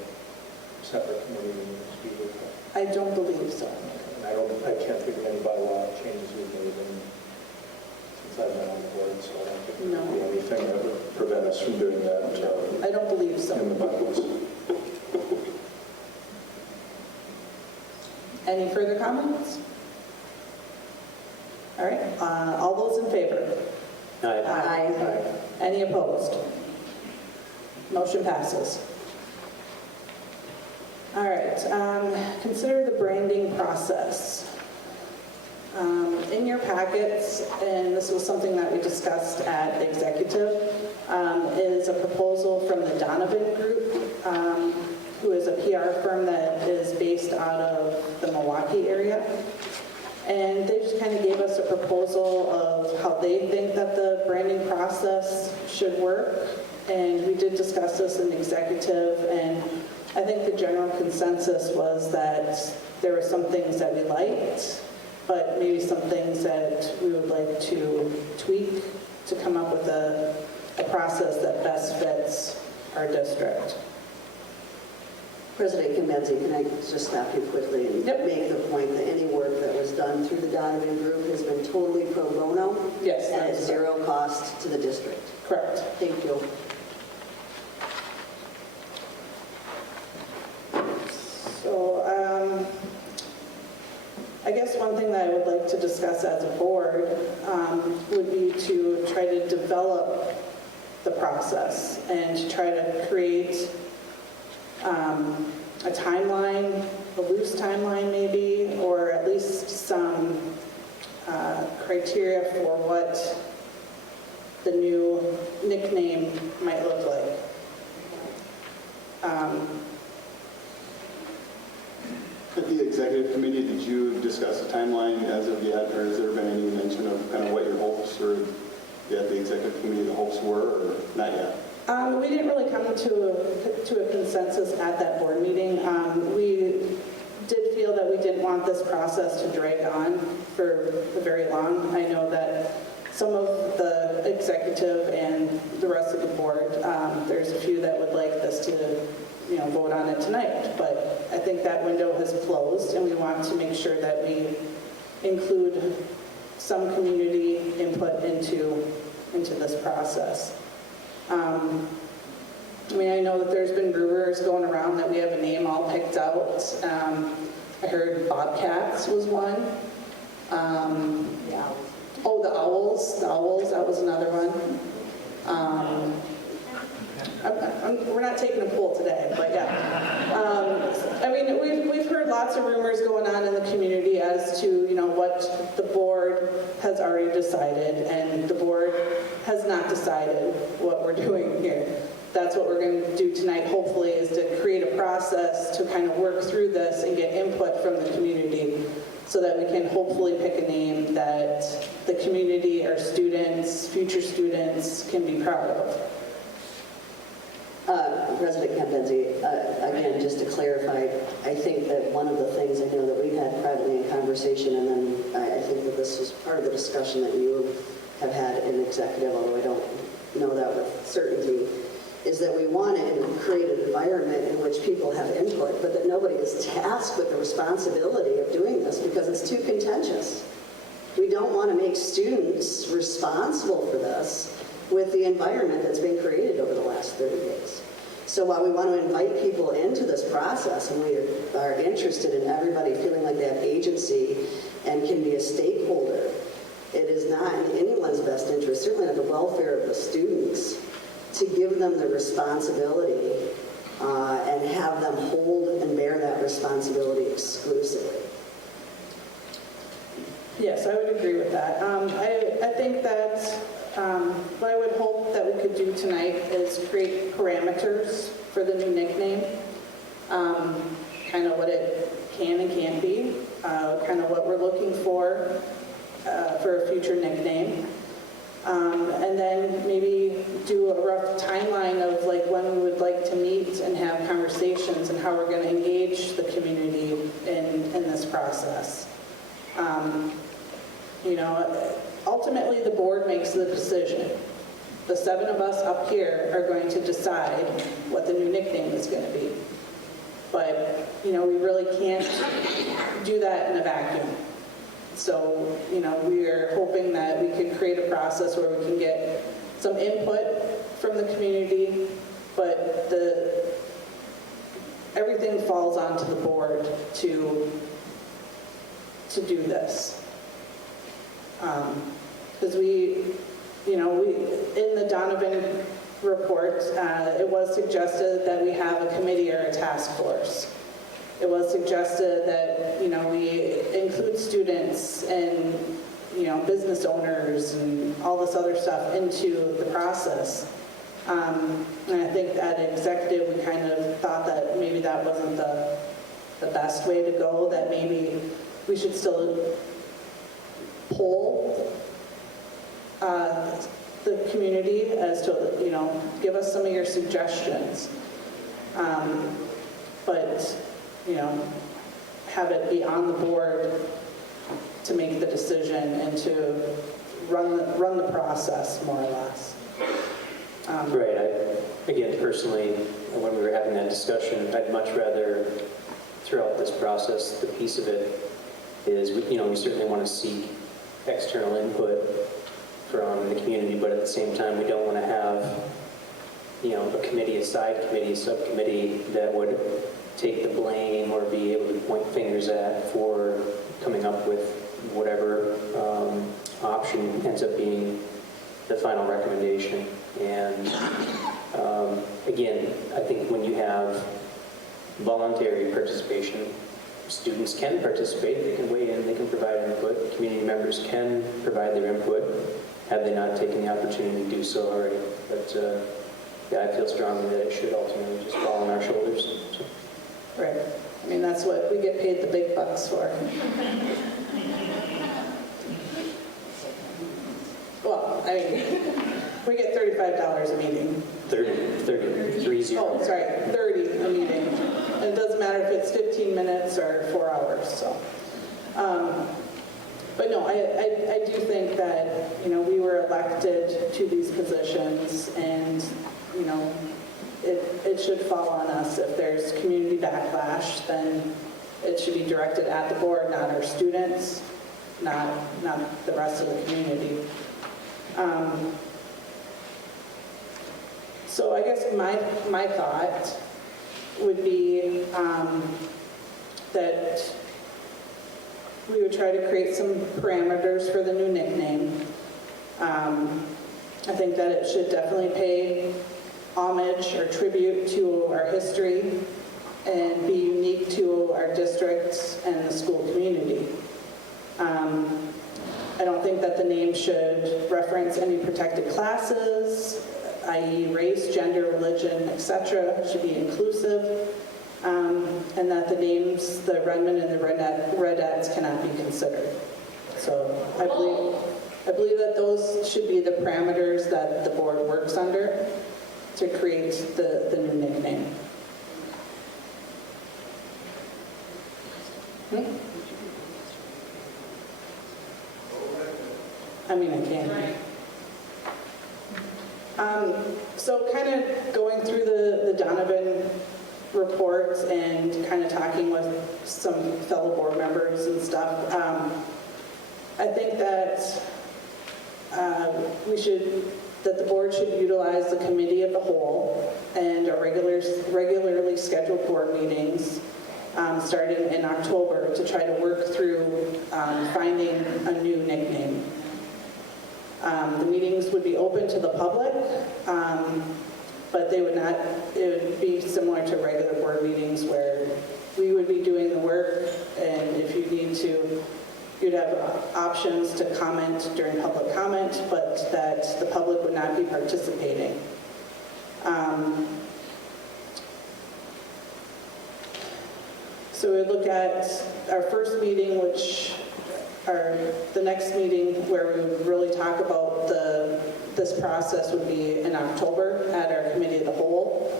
separate committee meetings. I don't believe so. And I can't think of any bylaw changes we've made since I've been on the board, so I don't think there would be anything that would prevent us from doing that I don't believe so. in the bylaws. Any further comments? All right, all those in favor? Aye. Any opposed? Motion passes. All right, consider the branding process. In your packets, and this was something that we discussed at the executive, is a proposal from the Donovan Group, who is a PR firm that is based out of the Milwaukee area. And they just kind of gave us a proposal of how they think that the branding process should work. And we did discuss this in executive, and I think the general consensus was that there were some things that we liked, but maybe some things that we would like to tweak to come up with a process that best fits our district. President Kimbenzi, can I just stop you quickly and make the point that any work that was done through the Donovan Group has been totally pro bono? Yes. And at zero cost to the district? Correct. Thank you. So I guess one thing that I would like to discuss as a board would be to try to develop the process and to try to create a timeline, a loose timeline maybe, or at least some criteria for what the new nickname might look like. At the executive committee, did you discuss the timeline as of yet, or has there been any mention of kind of what your hopes, or at the executive committee the hopes were, or not yet? We didn't really come to a consensus at that board meeting. We did feel that we didn't want this process to drag on for very long. I know that some of the executive and the rest of the board, there's a few that would like this to, vote on it tonight. But I think that window has closed, and we want to make sure that we include some community input into this process. I know that there's been rumors going around that we have a name all picked out. I heard Bobcats was one. Oh, the Owls. The Owls, that was another one. We're not taking a poll today, but yeah. We've heard lots of rumors going on in the community as to, what the board has already decided, and the board has not decided what we're doing here. That's what we're going to do tonight, hopefully, is to create a process to kind of work through this and get input from the community so that we can hopefully pick a name that the community, our students, future students can be proud of. President Kimbenzi, again, just to clarify, I think that one of the things I know that we've had privately in conversation, and then I think that this was part of the discussion that you have had an executive, although I don't know that with certainty, is that we want to create an environment in which people have input, but that nobody is tasked with the responsibility of doing this because it's too contentious. We don't want to make students responsible for this with the environment that's been created over the last 30 days. So while we want to invite people into this process and we are interested in everybody feeling like they have agency and can be a stakeholder, it is not in anyone's best interest, certainly not the welfare of the students, to give them the responsibility and have them hold and bear that responsibility exclusively. Yes, I would agree with that. I think that what I would hope that we could do tonight is create parameters for the new nickname, kind of what it can and can't be, kind of what we're looking for a future nickname, and then maybe do a rough timeline of like when we would like to meet and have conversations and how we're going to engage the community in this process. You know, ultimately the board makes the decision. The 7 of us up here are going to decide what the new nickname is going to be. But, you know, we really can't do that in a vacuum. So, you know, we are hoping that we can create a process where we can get some input from the community, but everything falls onto the board to do this. Because in the Donovan report, it was suggested that we have a committee or a task force. It was suggested that, you know, we include students and, you know, business owners and all this other stuff into the process. And I think at executive, we kind of thought that maybe that wasn't the best way to go, that maybe we should still poll the community as to, you know, give us some of your suggestions. But, you know, have it be on the board to make the decision and to run the process, more or less. Right. Again, personally, when we were having that discussion, I'd much rather, throughout this process, the piece of it is, we certainly want to seek external input from the community, but at the same time, we don't want to have, you know, a committee, a side committee, a subcommittee that would take the blame or be able to point fingers at for coming up with whatever option ends up being the final recommendation. And again, I think when you have voluntary participation, students can participate, they can weigh in, they can provide input, community members can provide their input, had they not taken the opportunity to do so already. But yeah, I feel strongly that it should ultimately just fall on our shoulders. So. Right. I mean, that's what we get paid the big bucks for. Well, I mean, we get $35 a meeting. 30. Oh, sorry, 30 a meeting. And it doesn't matter if it's 15 minutes or 4 hours, so. But no, I do think that, you know, we were elected to these positions and, you know, it should fall on us. If there's community backlash, then it should be directed at the board, not our students, not the rest of the community. So I guess my thought would be that we would try to create some parameters for the new nickname. I think that it should definitely pay homage or tribute to our history and be unique to our districts and the school community. I don't think that the name should reference any protected classes, i.e. race, gender, religion, etc. Should be inclusive, and that the names, the Redmond and the Redettes, cannot be considered. So I believe that those should be the parameters that the board works under to create the new nickname. I mean, I can. So kind of going through the Donovan reports and kind of talking with some fellow board members and stuff, I think that that the board should utilize the committee of the whole and our regularly scheduled board meetings starting in October to try to work through finding a new nickname. The meetings would be open to the public, but they would not, it would be similar to regular board meetings where we would be doing the work, and if you need to, you'd have options to comment during public comment, but that the public would not be participating. So we look at our first meeting, the next meeting where we would really talk about this process would be in October at our committee of the whole.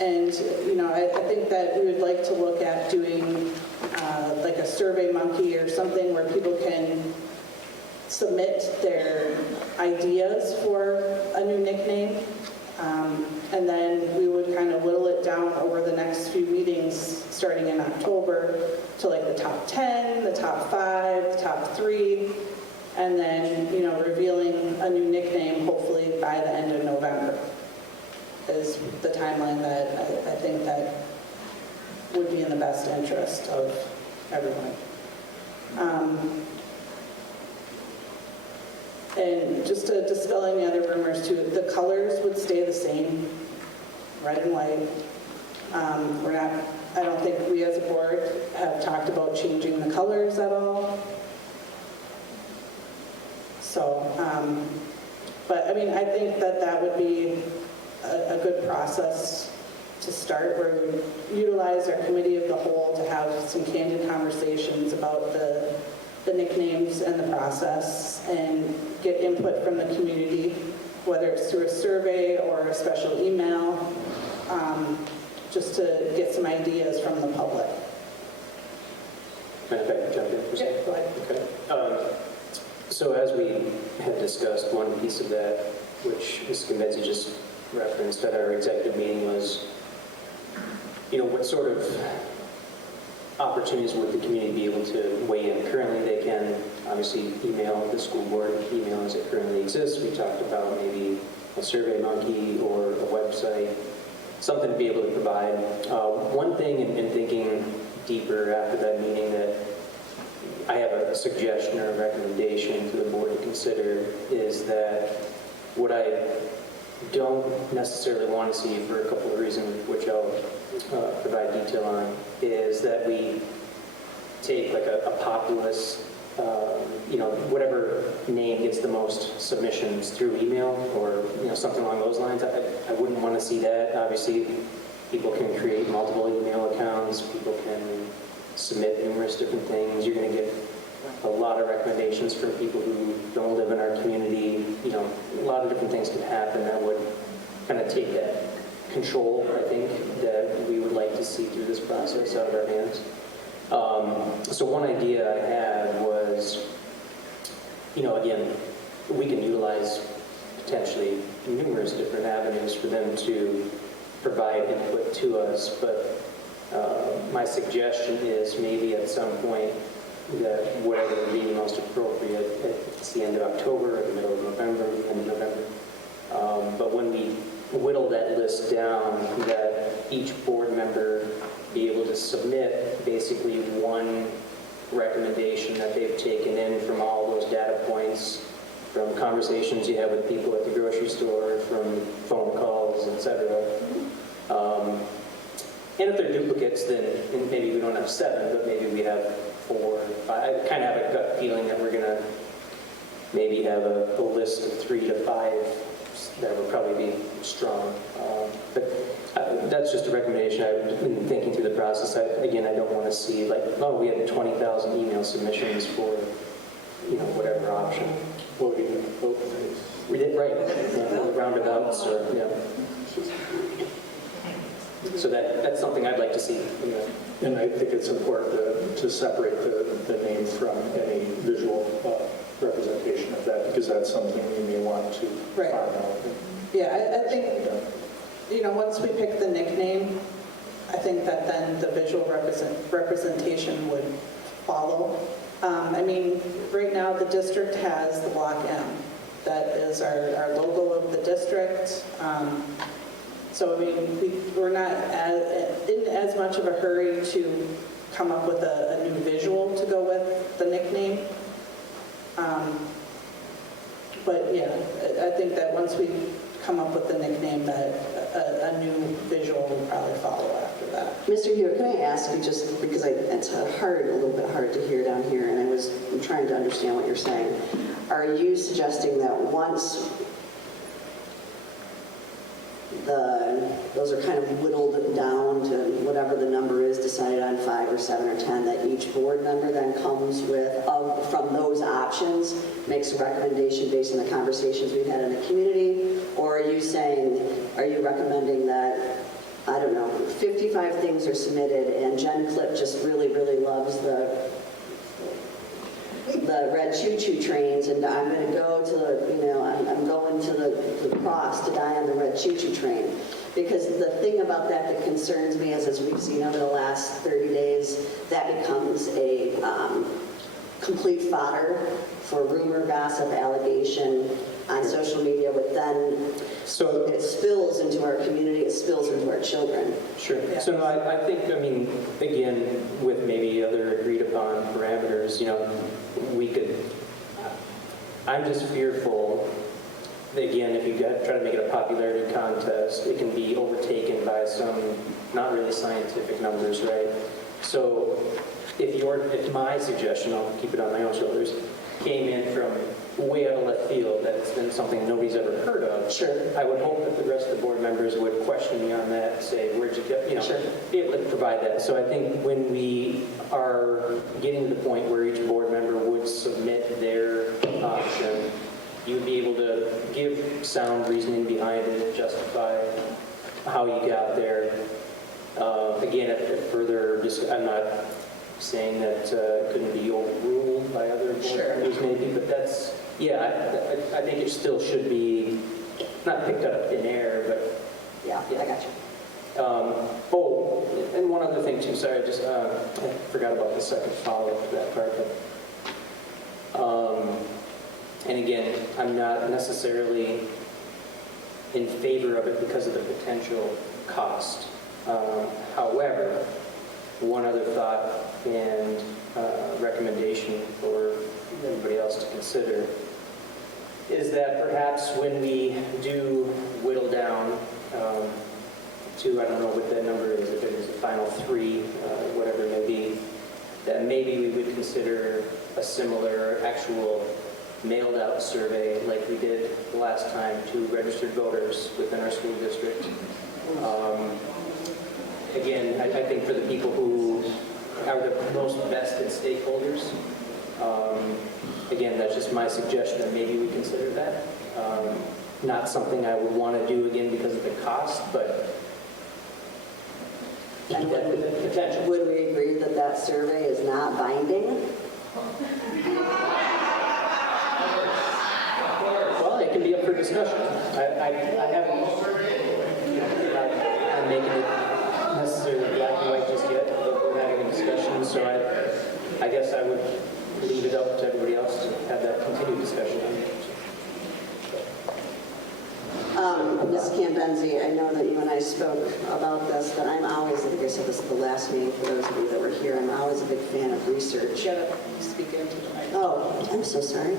And, you know, I think that we would like to look at doing like a Survey Monkey or something where people can submit their ideas for a new nickname. And then we would kind of whittle it down over the next few meetings starting in October to like the top 10, the top 5, the top 3, and then, you know, revealing a new nickname hopefully by the end of November is the timeline that I think that would be in the best interest of everyone. And just to dispel any other rumors too, the colors would stay the same, red and white. I don't think we as a board have talked about changing the colors at all. So, but I mean, I think that would be a good process to start, where we utilize our committee of the whole to have some candid conversations about the nicknames and the process and get input from the community, whether it's through a survey or a special email, just to get some ideas from the public. Mind if I jump in for a second? Yeah, go ahead. Okay. So as we had discussed, one piece of that, which Ms. Convenzi just referenced at our executive meeting, was, you know, what sort of opportunities would the community be able to weigh in? Currently, they can obviously email the school board email as it currently exists. We talked about maybe a Survey Monkey or a website, something to be able to provide. One thing in thinking deeper after that meeting that I have a suggestion or a recommendation to the board to consider is that what I don't necessarily want to see, for a couple of reasons, which I'll provide detail on, is that we take like a populous, you know, whatever name gets the most submissions through email or, you know, something along those lines. I wouldn't want to see that. Obviously, people can create multiple email accounts. People can submit numerous different things. You're going to get a lot of recommendations from people who don't live in our community. You know, a lot of different things can happen that would kind of take that control, I think, that we would like to see through this process out of our hands. So one idea I had was, you know, again, we can utilize potentially numerous different avenues for them to provide input to us, but my suggestion is maybe at some point that whatever would be most appropriate, it's the end of October, or the middle of November, end of November. But when we whittle that list down, that each board member be able to submit basically one recommendation that they've taken in from all those data points, from conversations you have with people at the grocery store, from phone calls, etc. And if they're duplicates, then maybe we don't have 7, but maybe we have 4 or 5. I kind of have a gut feeling that we're going to maybe have a list of 3 to 5 that would probably be strong. But that's just a recommendation. I've been thinking through the process. Again, I don't want to see like, oh, we had 20,000 email submissions for, you know, whatever option. Voting both ways. We did, right. Roundabouts or, yeah. So that's something I'd like to see. And I think it's important to separate the name from any visual representation of that, because that's something we may want to Right. find out. Yeah, I think, once we pick the nickname, I think that then the visual representation would follow. Right now, the district has the Block M. That is our logo of the district. We're not in as much of a hurry to come up with a new visual to go with the nickname. But yeah, I think that once we come up with the nickname, that a new visual will probably follow after that. Mr. Hewitt, can I ask you, just because it's a little bit hard to hear down here, and I'm trying to understand what you're saying. Are you suggesting that once those are kind of whittled down to whatever the number is decided on, 5 or 7 or 10, that each board member then comes with, from those options, makes a recommendation based on the conversations we've had in the community? Or are you recommending that, I don't know, 55 things are submitted and Jen Clip just really, really loves the red choo-choo trains, and I'm going to go to I'm going to the cross to die on the red choo-choo train. Because the thing about that concerns me is, as we've seen over the last 30 days, that becomes a complete fodder for rumor, gossip, allegation on social media, but then it spills into our community, it spills into our children. Sure. So no, I think, again, with maybe other agreed upon parameters, I'm just fearful, again, if you try to make it a popularity contest, it can be overtaken by some not really scientific numbers, right? So if my suggestion, I'll keep it on my own shoulders, came in from way out of left field, that's been something nobody's ever heard of. Sure. I would hope that the rest of the board members would question me on that, say, where'd you get, Sure. be able to provide that. So I think when we are getting to the point where each board member would submit their option, you would be able to give sound reasoning behind it, justify how you got there. Again, if further, I'm not saying that it couldn't be overruled by other board members maybe, but that's, I think it still should be not picked out of thin air, but Yeah, I got you. And one other thing too, sorry, I forgot about the second follow-up to that part, but, and again, I'm not necessarily in favor of it because of the potential cost. However, one other thought and recommendation for everybody else to consider is that perhaps when we do whittle down to, I don't know what that number is, if it is a final 3, whatever it may be, that maybe we would consider a similar actual mailed out survey like we did the last time to registered voters within our school district. Again, I think for the people who are the most vested stakeholders, again, that's just my suggestion that maybe we consider that. Not something I would want to do again because of the cost, but And potential. would we agree that that survey is not binding? Well, it can be up for discussion. I haven't, I'm making it necessarily black and white just yet, but we're having a discussion, so I guess I would leave it up to everybody else to have that continued discussion. Ms. Cambenzi, I know that you and I spoke about this, but I'm always, I think I said this at the last meeting for those of you that were here, I'm always a big fan of research. You gotta speak into the mic. Oh, I'm so sorry.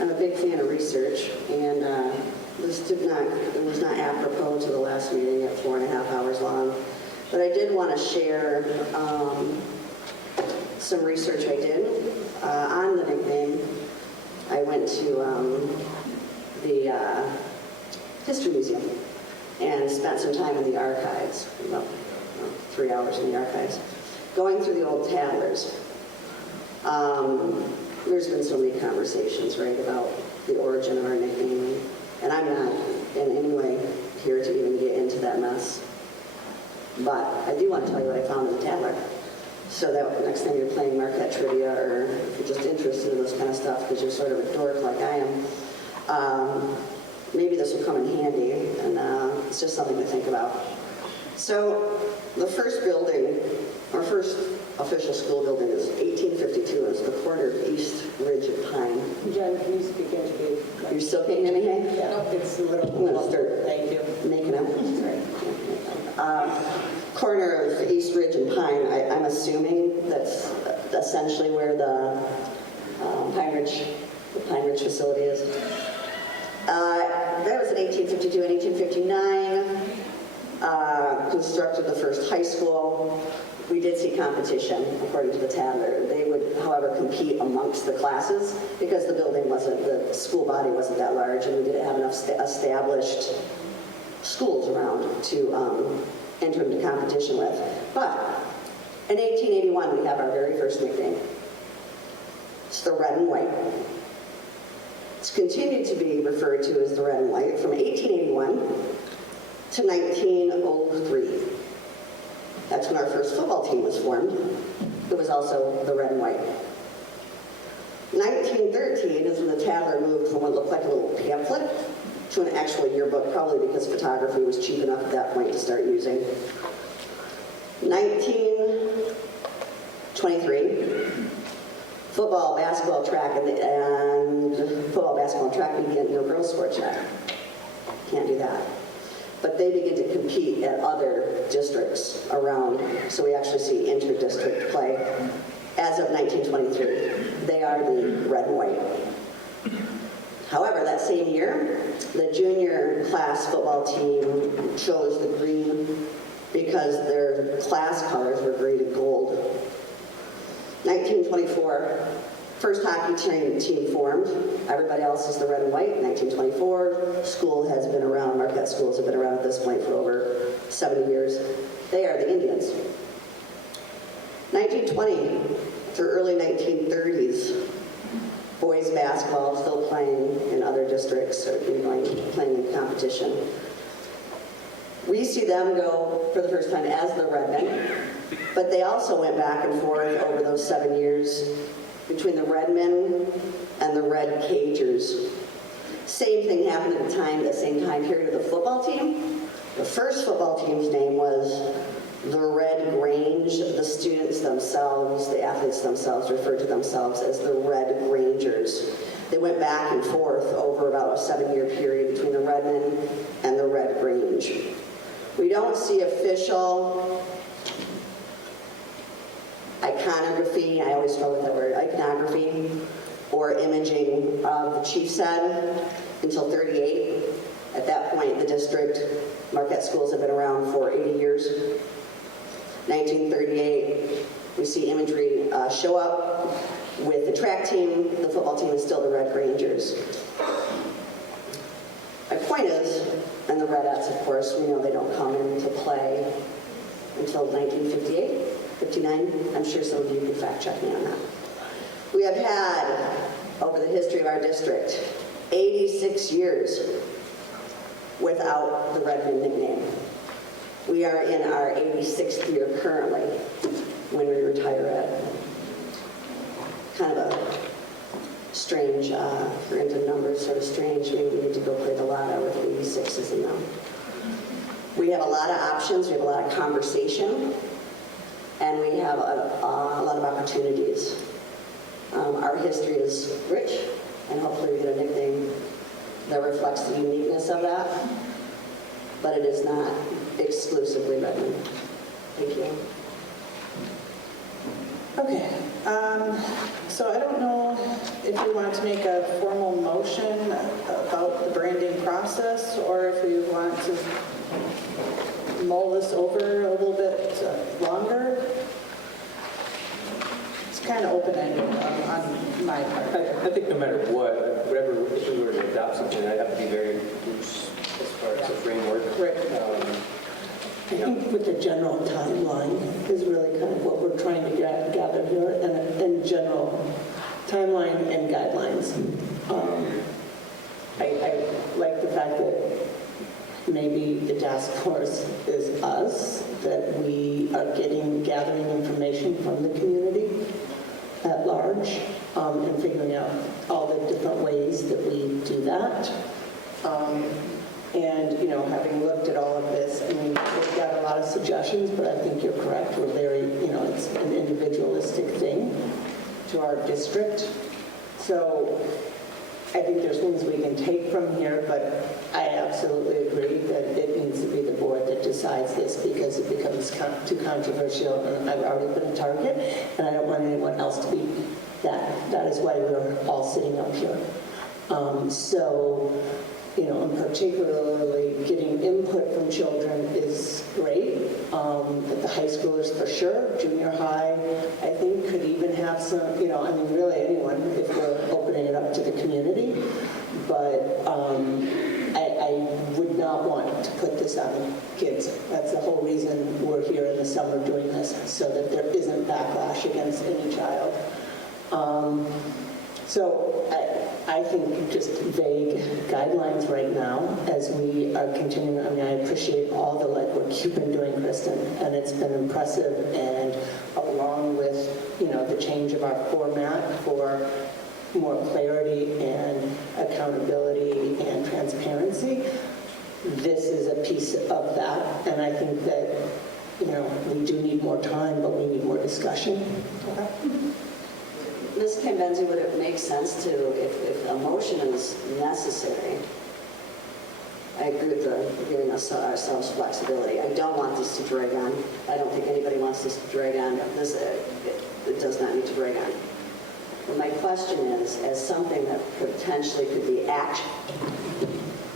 I'm a big fan of research, and it was not apropos to the last meeting at 4.5 hours long. But I did want to share some research I did on the nickname. I went to the History Museum and spent some time in the archives, about 3 hours in the archives, going through the old tattlers. There's been so many conversations, right, about the origin of our nickname, and I'm not in any way here to even get into that mess. But I do want to tell you what I found in the tattler. So that next time you're playing Marquette trivia, or if you're just interested in this kind of stuff because you're sort of a dork like I am, maybe this will come in handy, and it's just something to think about. So the first building, our first official school building is 1852. It's the corner of East Ridge and Pine. Jen, can you speak into the... You still can't hear me, Hank? Yeah, it's a little... I'm gonna start Thank you. making up. Corner of East Ridge and Pine, I'm assuming that's essentially where the Pine Ridge facility is. That was in 1852 and 1859. Constructed the first high school. We did see competition, according to the Tadler. They would, however, compete amongst the classes because the school body wasn't that large, and we didn't have enough established schools around to enter into competition with. But in 1881, we have our very first nickname. It's the red and white. It's continued to be referred to as the red and white from 1881 to 1903. That's when our first football team was formed. It was also the red and white. 1913 is when the Tadler moved from what looked like a little pamphlet to an actual yearbook, probably because photography was cheap enough at that point to start using. 1923, football, basketball, track, and football, basketball, and track begin, no girls' sports yet. Can't do that. But they begin to compete at other districts around, so we actually see inter-district play. As of 1923, they are the red and white. However, that same year, the junior class football team chose the green because their class colors were green and gold. 1924, first hockey team formed. Everybody else is the red and white. 1924, school has been around, Marquette schools have been around at this point for over 70 years. They are the Indians. 1920 through early 1930s, boys basketball still playing in other districts or playing in competition. We see them go for the first time as the Redmen, but they also went back and forth over those 7 years between the Redmen and the Red Cagers. Same thing happened at the same time period of the football team. The first football team's name was the Red Grange. The students themselves, the athletes themselves, referred to themselves as the Red Grangers. They went back and forth over about a 7-year period between the Redmen and the Red Grange. We don't see official iconography, I always struggle with that word, iconography, or imaging of the Chiefs head until 38. At that point, the district, Marquette schools have been around for 80 years. 1938, we see imagery show up with the track team. The football team is still the Red Grangers. My point is, and the Redettes, of course, we know they don't come into play until 1958, 59. I'm sure some of you can fact check me on that. We have had, over the history of our district, 86 years without the Redmen nickname. We are in our 86th year currently when we retire at. Kind of a strange, for into numbers, sort of strange. Maybe we need to go play the lotto with 86s in them. We have a lot of options, we have a lot of conversation, and we have a lot of opportunities. Our history is rich, and hopefully we get a nickname that reflects the uniqueness of that, but it is not exclusively Redmond. Thank you. Okay, so I don't know if we want to make a formal motion about the branding process, or if we want to mull this over a little bit longer. It's kind of open-ended on my part. I think no matter what, whatever, if we were to adopt something, I'd have to be very loose as far as the framework. Right. I think with the general timeline is really kind of what we're trying to gather here, and general timeline and guidelines. I like the fact that maybe the task force is us, that we are gathering information from the community at large, and figuring out all the different ways that we do that. And, you know, having looked at all of this, I mean, we've got a lot of suggestions, but I think you're correct. We're very, you know, it's an individualistic thing to our district. So I think there's things we can take from here, but I absolutely agree that it needs to be the board that decides this, because it becomes too controversial, and I've already been a target, and I don't want anyone else to be that. That is why we're all sitting up here. So, you know, and particularly getting input from children is great. But the high schoolers for sure, junior high, I think could even have some, you know, I mean, really anyone if we're opening it up to the community. But I would not want to put this on kids. That's the whole reason we're here in the summer doing this, so that there isn't backlash against any child. So I think just vague guidelines right now as we are continuing. I mean, I appreciate all the legwork you've been doing, Kristen, and it's been impressive. And along with, you know, the change of our format for more clarity and accountability and transparency, this is a piece of that. And I think that, you know, we do need more time, but we need more discussion. Okay. Ms. Cambenzi, would it make sense to, if a motion is necessary, I agree with giving ourselves flexibility. I don't want this to drag on. I don't think anybody wants this to drag on. It does not need to drag on. But my question is, as something that potentially could be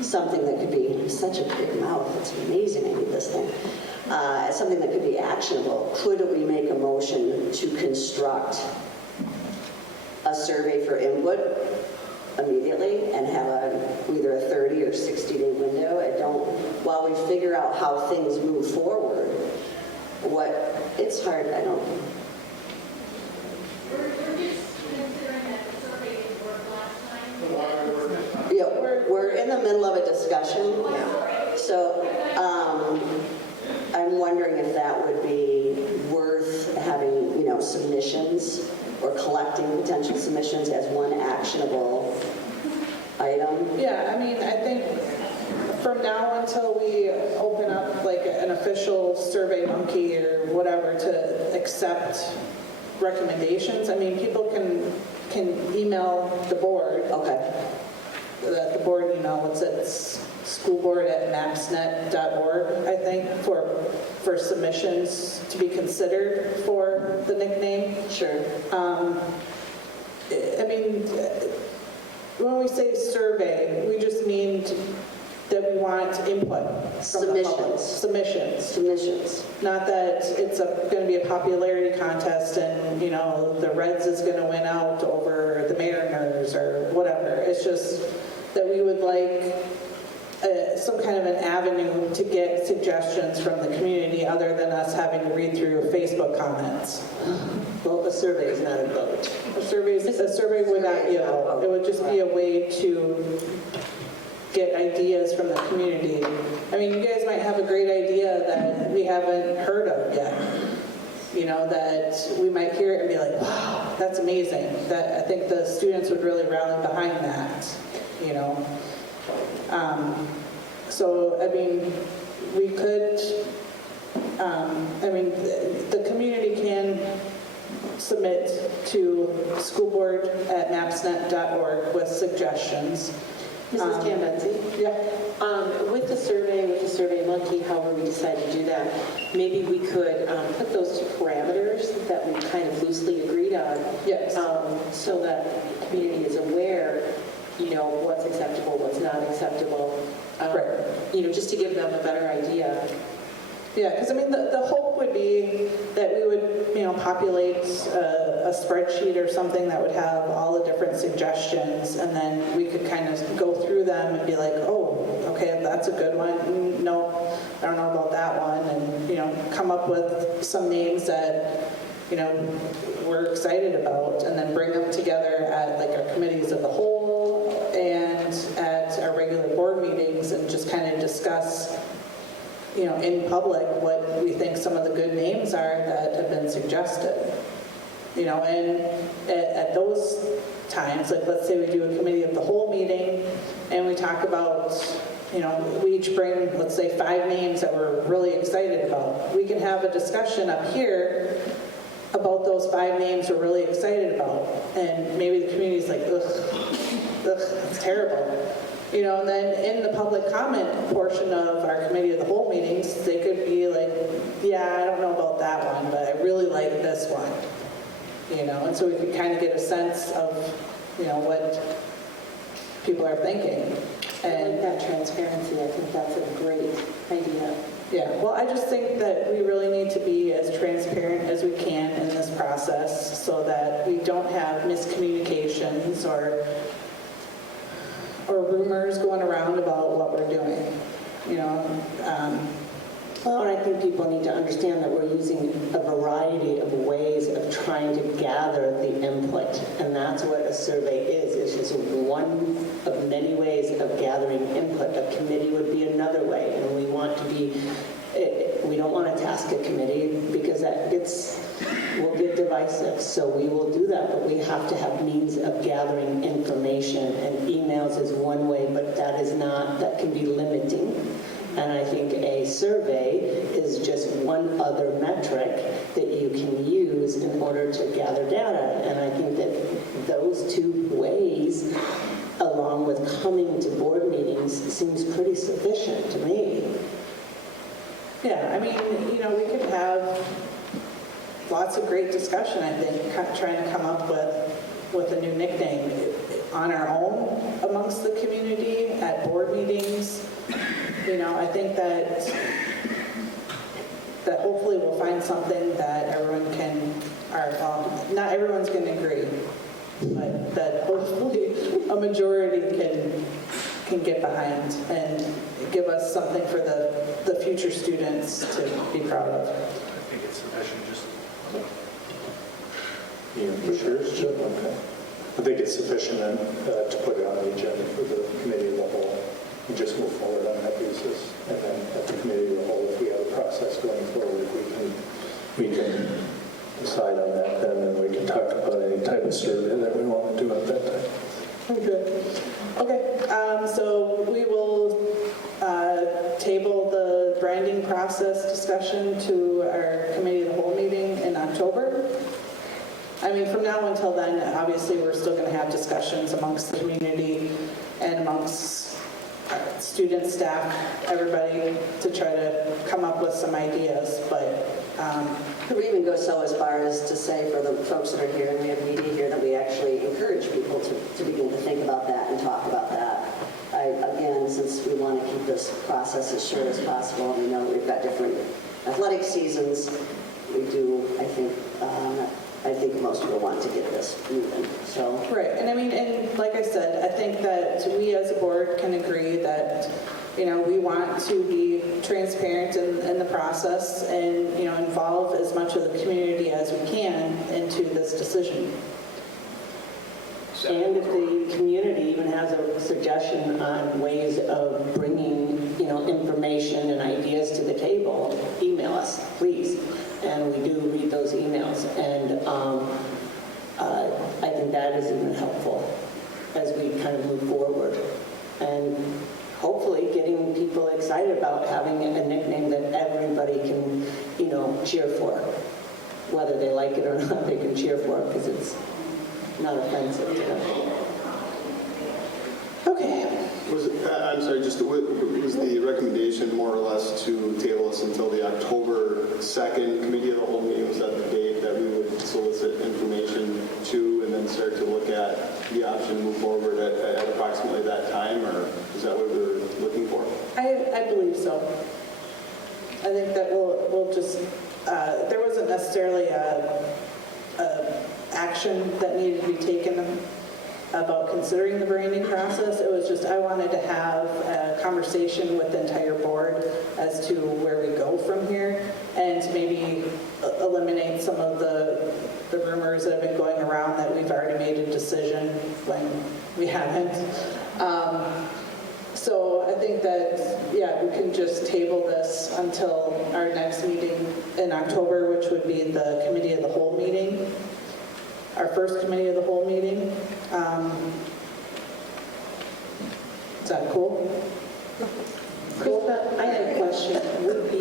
something that could be such a big mouth, it's amazing I need this thing. As something that could be actionable, could we make a motion to construct a survey for input immediately and have either a 30 or 60-day window? While we figure out how things move forward, it's hard, I don't. Yeah, we're in the middle of a discussion. So I'm wondering if that would be worth having, you know, submissions or collecting potential submissions as one actionable item. Yeah, I mean, I think from now until we open up like an official Survey Monkey or whatever to accept recommendations, I mean, people can email the board. Okay. The board email, it's schoolboard@mapsnet.org, I think, for submissions to be considered for the nickname. Sure. I mean, when we say survey, we just mean that we want input from the public. Submissions. Not that it's going to be a popularity contest and, you know, the Reds is going to win out over the Mariners or whatever. It's just that we would like some kind of an avenue to get suggestions from the community other than us having to read through Facebook comments. Well, a survey is not a vote. A survey would not be a vote. It would just be a way to get ideas from the community. I mean, you guys might have a great idea that we haven't heard of yet. You know, that we might hear it and be like, wow, that's amazing. That I think the students would really rally behind that, you know. So, I mean, we could, I mean, the community can submit to schoolboard@mapsnet.org with suggestions. Mrs. Cambenzi? Yeah. With the Survey Monkey, however we decide to do that, maybe we could put those two parameters that we kind of loosely agreed on. Yes. So that the community is aware, you know, what's acceptable, what's not acceptable. Right. You know, just to give them a better idea. Yeah, because I mean, the hope would be that we would, you know, populate a spreadsheet or something that would have all the different suggestions, and then we could kind of go through them and be like, oh, okay, that's a good one. No, I don't know about that one, and, you know, come up with some names that, you know, we're excited about, and then bring them together at like our committees of the whole and at our regular board meetings and just kind of discuss, you know, in public what we think some of the good names are that have been suggested. You know, and at those times, like let's say we do a committee of the whole meeting and we talk about, you know, we each bring, let's say, 5 names that we're really excited about. We can have a discussion up here about those 5 names we're really excited about. And maybe the community's like, ugh, that's terrible. You know, and then in the public comment portion of our committee of the whole meetings, they could be like, yeah, I don't know about that one, but I really like this one. You know, and so we could kind of get a sense of, you know, what people are thinking. I like that transparency. I think that's a great idea. Yeah, well, I just think that we really need to be as transparent as we can in this process so that we don't have miscommunications or rumors going around about what we're doing, you know. Well, and I think people need to understand that we're using a variety of ways of trying to gather the input, and that's what a survey is. It's just one of many ways of gathering input. A committee would be another way, and we want to be, we don't want to task a committee because that will get divisive. So we will do that, but we have to have means of gathering information, and emails is one way, but that can be limiting. And I think a survey is just one other metric that you can use in order to gather data. And I think that those 2 ways, along with coming to board meetings, seems pretty sufficient to me. Yeah, I mean, you know, we could have lots of great discussion, I think, trying to come up with a new nickname on our own amongst the community, at board meetings. You know, I think that hopefully we'll find something that everyone not everyone's going to agree, but that hopefully a majority can get behind and give us something for the future students to be proud of. I think it's sufficient just... Yeah, for sure. Okay. I think it's sufficient then to put it on the agenda for the committee of the whole and just move forward on that basis. And then at the committee of the whole, if we have a process going forward, we can decide on that then, and we can talk about any type of survey that we want to do at that time. Okay, so we will table the branding process discussion to our committee of the whole meeting in October. I mean, from now until then, obviously, we're still going to have discussions amongst the community and amongst students, staff, everybody, to try to come up with some ideas, but... Could we even go so as far as to say for the folks that are here, and we have media here, that we actually encourage people to begin to think about that and talk about that? Again, since we want to keep this process as short as possible, we know we've got different athletic seasons. We do, I think most people want to get this moving, so. Right, and I mean, and like I said, I think that we as a board can agree that, you know, we want to be transparent in the process and, you know, involve as much of the community as we can into this decision. And if the community even has a suggestion on ways of bringing, you know, information and ideas to the table, email us, please. And we do read those emails. And I think that is even helpful as we kind of move forward. And hopefully getting people excited about having a nickname that everybody can, you know, cheer for. Whether they like it or not, they can cheer for it because it's not offensive to them. Okay. I'm sorry, was the recommendation more or less to table us until the October 2nd committee of the whole meeting? Was that the date that we would solicit information to and then start to look at the option to move forward at approximately that time, or is that what we're looking for? I believe so. I think that we'll just, there wasn't necessarily a action that needed to be taken about considering the branding process. It was just I wanted to have a conversation with the entire board as to where we go from here and to maybe eliminate some of the rumors that have been going around that we've already made a decision when we haven't. So I think that, yeah, we can just table this until our next meeting in October, which would be the committee of the whole meeting, our first committee of the whole meeting. Is that cool? Krista, I have a question. Would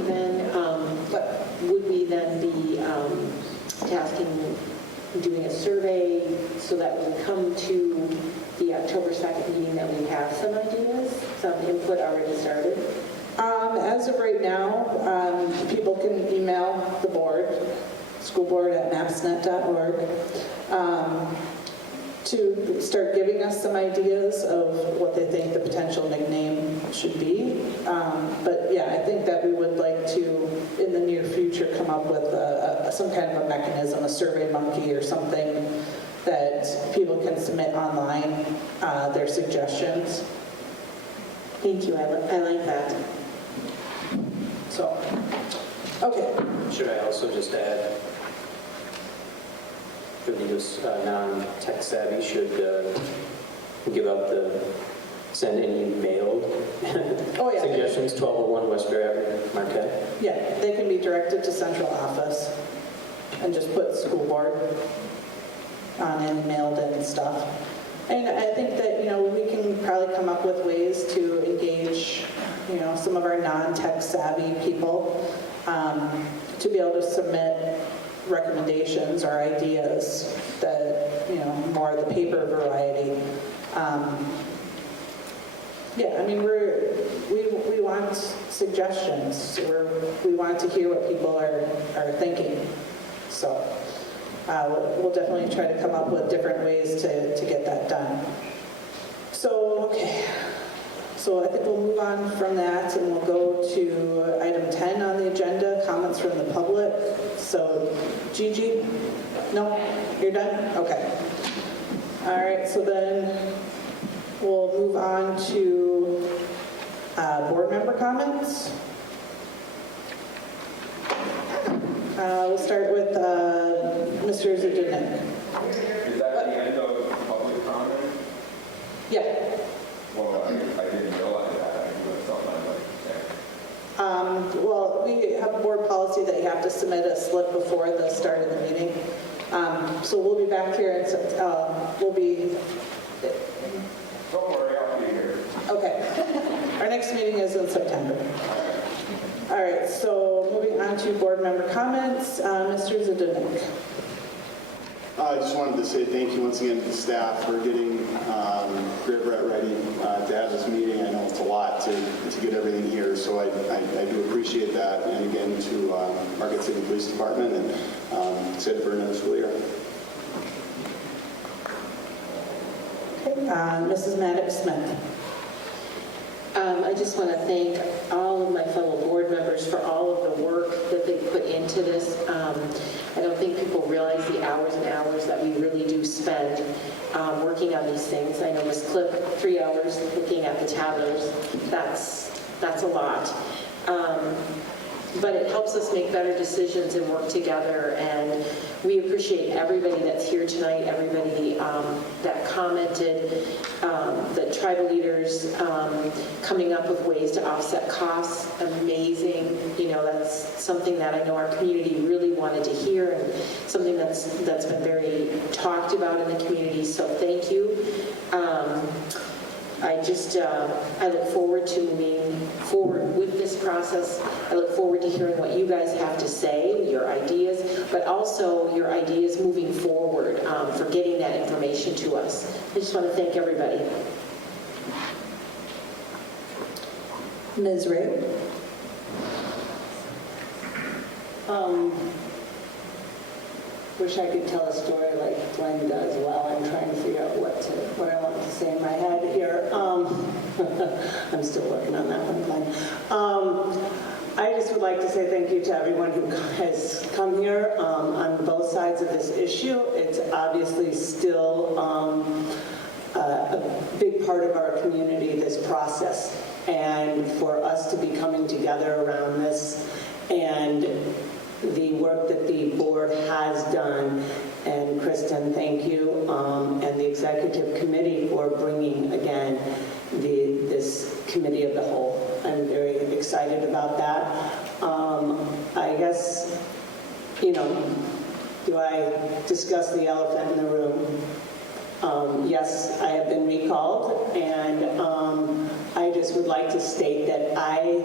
we then be tasking, doing a survey so that when we come to the October 2nd meeting that we have some ideas, some input already started? As of right now, people can email the board, schoolboard@mapsnet.org, to start giving us some ideas of what they think the potential nickname should be. But yeah, I think that we would like to, in the near future, come up with some kind of a mechanism, a survey monkey or something that people can submit online, their suggestions. Thank you, I like that. So, okay. Should I also just add, for those non-tech savvy, should give out send any mailed suggestions, 1201 Westbury Avenue, Marquette? Yeah, they can be directed to central office and just put school board on and mailed in stuff. And I think that, we can probably come up with ways to engage, some of our non-tech savvy people to be able to submit recommendations or ideas that, more of the paper variety. Yeah, I mean, we want suggestions. We want to hear what people are thinking. So we'll definitely try to come up with different ways to get that done. So, okay. So I think we'll move on from that and we'll go to item 10 on the agenda, comments from the public. So, Gigi? No? You're done? Okay. All right, so then we'll move on to board member comments. We'll start with Mr. Zudnik. Is that the end of public comment? Yeah. Well, I didn't realize that. I knew it something I'd like to say. Well, we have a board policy that you have to submit a slip before the start of the meeting. So we'll be back here and we'll be... Don't worry, I'll be here. Okay. Our next meeting is in September. All right, so moving on to board member comments. Mr. Zudnik. I just wanted to say thank you once again to the staff for getting Greer Brett ready to have this meeting. I know it's a lot to get everything here, so I do appreciate that. And again to Marquette City Police Department and Sid for another school year. Okay, Mrs. Maddox-Smith. I just want to thank all of my fellow board members for all of the work that they put into this. I don't think people realize the hours and hours that we really do spend working on these things. I know Ms. Cliff, 3 hours looking at the tablets. That's a lot. But it helps us make better decisions and work together, and we appreciate everybody that's here tonight, everybody that commented, the tribal leaders coming up with ways to offset costs. Amazing. That's something that I know our community really wanted to hear, and something that's been very talked about in the community, so thank you. I look forward to moving forward with this process. I look forward to hearing what you guys have to say, your ideas, but also your ideas moving forward for getting that information to us. I just want to thank everybody. Ms. Ray. Wish I could tell a story like Glenn does while I'm trying to figure out what I want to say in my head here. I'm still working on that one, Glenn. I just would like to say thank you to everyone who has come here on both sides of this issue. It's obviously still a big part of our community, this process, and for us to be coming together around this and the work that the board has done, and Kristen, thank you, and the executive committee for bringing, again, this committee of the whole. I'm very excited about that. I guess, do I discuss the elephant in the room? Yes, I have been recalled, and I just would like to state that I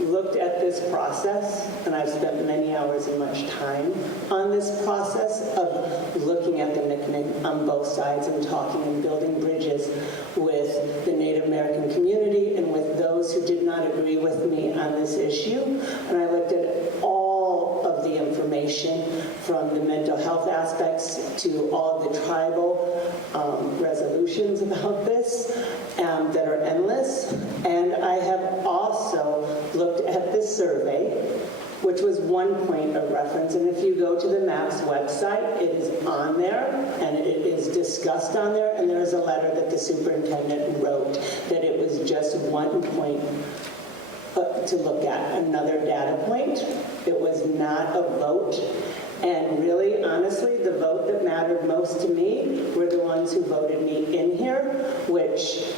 looked at this process, and I've spent many hours and much time on this process of looking at the nickname on both sides and talking and building bridges with the Native American community and with those who did not agree with me on this issue. And I looked at all of the information from the mental health aspects to all of the tribal resolutions about this that are endless. And I have also looked at this survey, which was one point of reference. And if you go to the MAPS website, it is on there, and it is discussed on there, and there is a letter that the superintendent wrote that it was just one point to look at, another data point. It was not a vote. And really, honestly, the vote that mattered most to me were the ones who voted me in here, which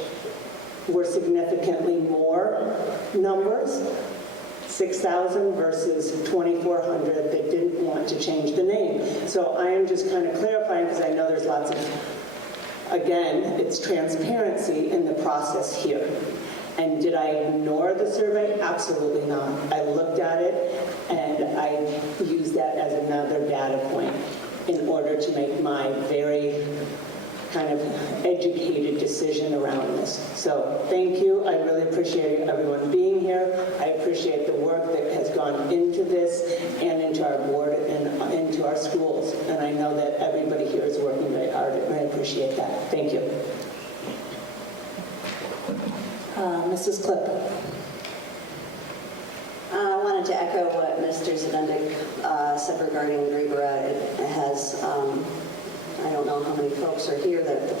were significantly more numbers, 6,000 versus 2,400 that didn't want to change the name. So I am just kind of clarifying, because I know there's lots of, again, it's transparency in the process here. And did I ignore the survey? Absolutely not. I looked at it, and I used that as another data point in order to make my very kind of educated decision around this. So thank you. I really appreciate everyone being here. I appreciate the work that has gone into this and into our board and into our schools. And I know that everybody here is working very hard, and I appreciate that. Thank you. Mrs. Klipp. I wanted to echo what Mr. Zdendik said regarding Gribera. It has, I don't know how many folks are here that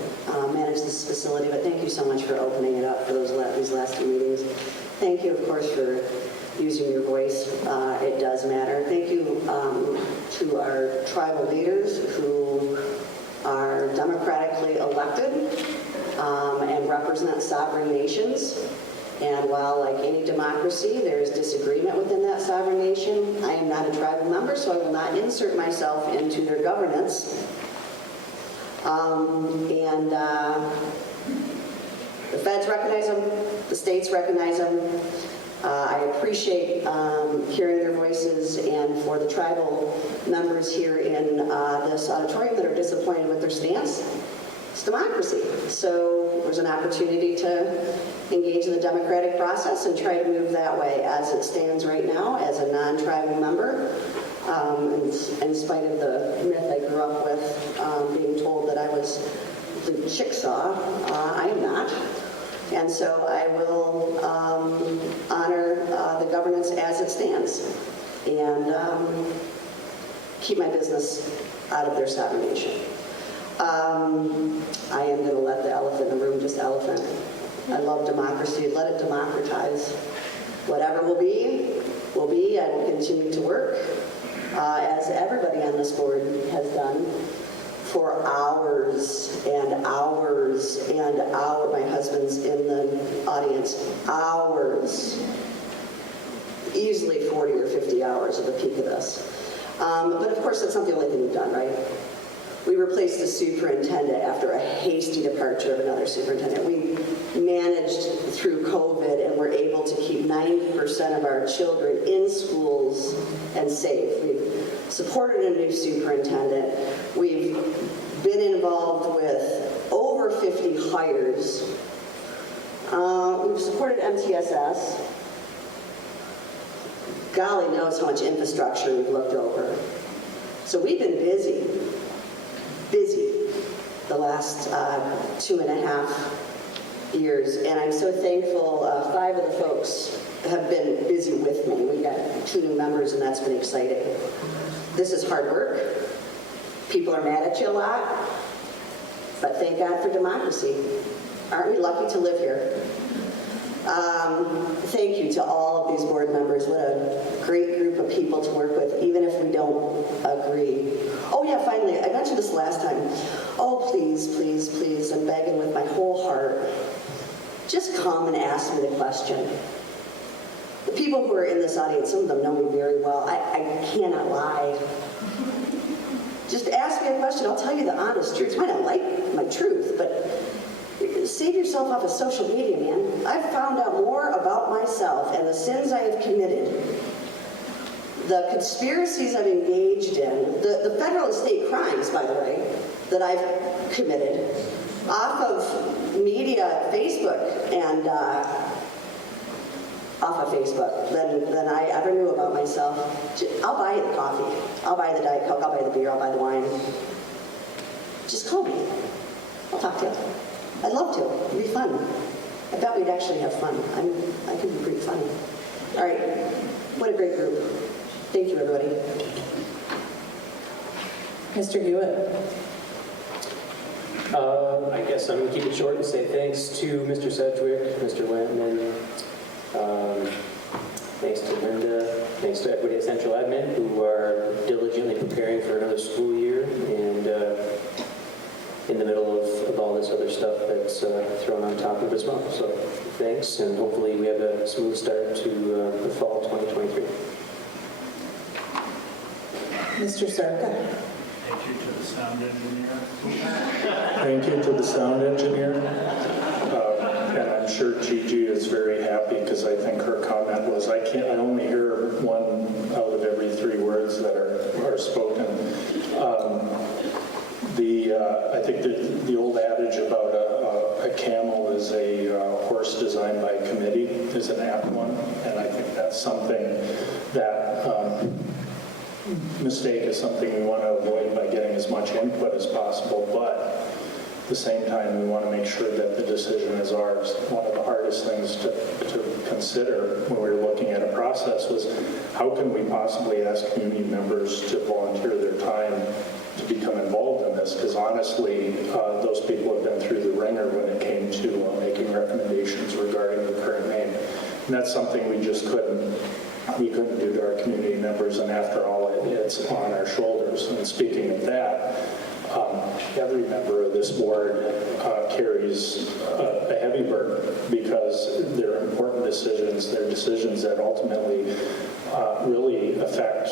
manage this facility, but thank you so much for opening it up for these last two meetings. Thank you, of course, for using your voice. It does matter. Thank you to our tribal leaders who are democratically elected and represent sovereign nations. And while, like any democracy, there is disagreement within that sovereign nation, I am not a tribal member, so I will not insert myself into their governance. The feds recognize them, the states recognize them. I appreciate hearing their voices, and for the tribal members here in this auditorium that are disappointed with their stance, it's democracy. So there's an opportunity to engage in the democratic process and try to move that way. As it stands right now, as a non-tribal member, in spite of the myth I grew up with, being told that I was the Chickasaw, I am not. And so I will honor the governance as it stands and keep my business out of their sovereign nation. I am going to let the elephant in the room just elephant. I love democracy. Let it democratize. Whatever will be, will be. I will continue to work, as everybody on this board has done, for hours and hours and hours. My husband's in the audience. Hours. Easily 40 or 50 hours at the peak of this. But of course, that's not the only thing we've done, right? We replaced the superintendent after a hasty departure of another superintendent. We managed through COVID and were able to keep 90% of our children in schools and safe. We've supported a new superintendent. We've been involved with over 50 hires. We've supported MTSS. Golly knows how much infrastructure we've looked over. So we've been busy the last 2.5 years, and I'm so thankful. 5 of the folks have been busy with me. We got 2 new members, and that's been exciting. This is hard work. People are mad at you a lot, but thank God for democracy. Aren't we lucky to live here? Thank you to all of these board members. What a great group of people to work with, even if we don't agree. Oh yeah, finally, I mentioned this last time. Oh, please, please, please, I'm begging with my whole heart. just come and ask me the question. The people who are in this audience, some of them know me very well. I cannot lie. Just ask me a question. I'll tell you the honest truth. You might not like my truth, but save yourself off of social media, man. I've found out more about myself and the sins I have committed, the conspiracies I've engaged in, the federal and state crimes, by the way, that I've committed off of media, Facebook, and off of Facebook than I ever knew about myself. I'll buy you the coffee. I'll buy you the Diet Coke. I'll buy you the beer. I'll buy the wine. Just call me. I'll talk to you. I'd love to. It'd be fun. I bet we'd actually have fun. I could be pretty funny. All right. What a great group. Thank you, everybody. Mr. Hewitt. I guess I'm going to keep it short and say thanks to Mr. Sedgwick, Mr. Lampman, thanks to Linda, thanks to everybody at Central Admin who are diligently preparing for another school year and in the middle of all this other stuff that's thrown on top of it as well. So thanks, and hopefully we have a smooth start to the fall 2023. Mr. Sarka. Thank you to the sound engineer. Thank you to the sound engineer. And I'm sure Gigi is very happy because I think her comment was, I only hear one out of every 3 words that are spoken. I think the old adage about a camel is a horse designed by committee is an apt one, and I think that's something that mistake is something we want to avoid by getting as much input as possible, but at the same time, we want to make sure that the decision is ours. One of the hardest things to consider when we were looking at a process was how can we possibly ask community members to volunteer their time to become involved in this? Because honestly, those people have been through the ringer when it came to making recommendations regarding the current name. And that's something we just couldn't do to our community members, and after all, it's on our shoulders. And speaking of that, every member of this board carries a heavy burden because they're important decisions. They're decisions that ultimately really affect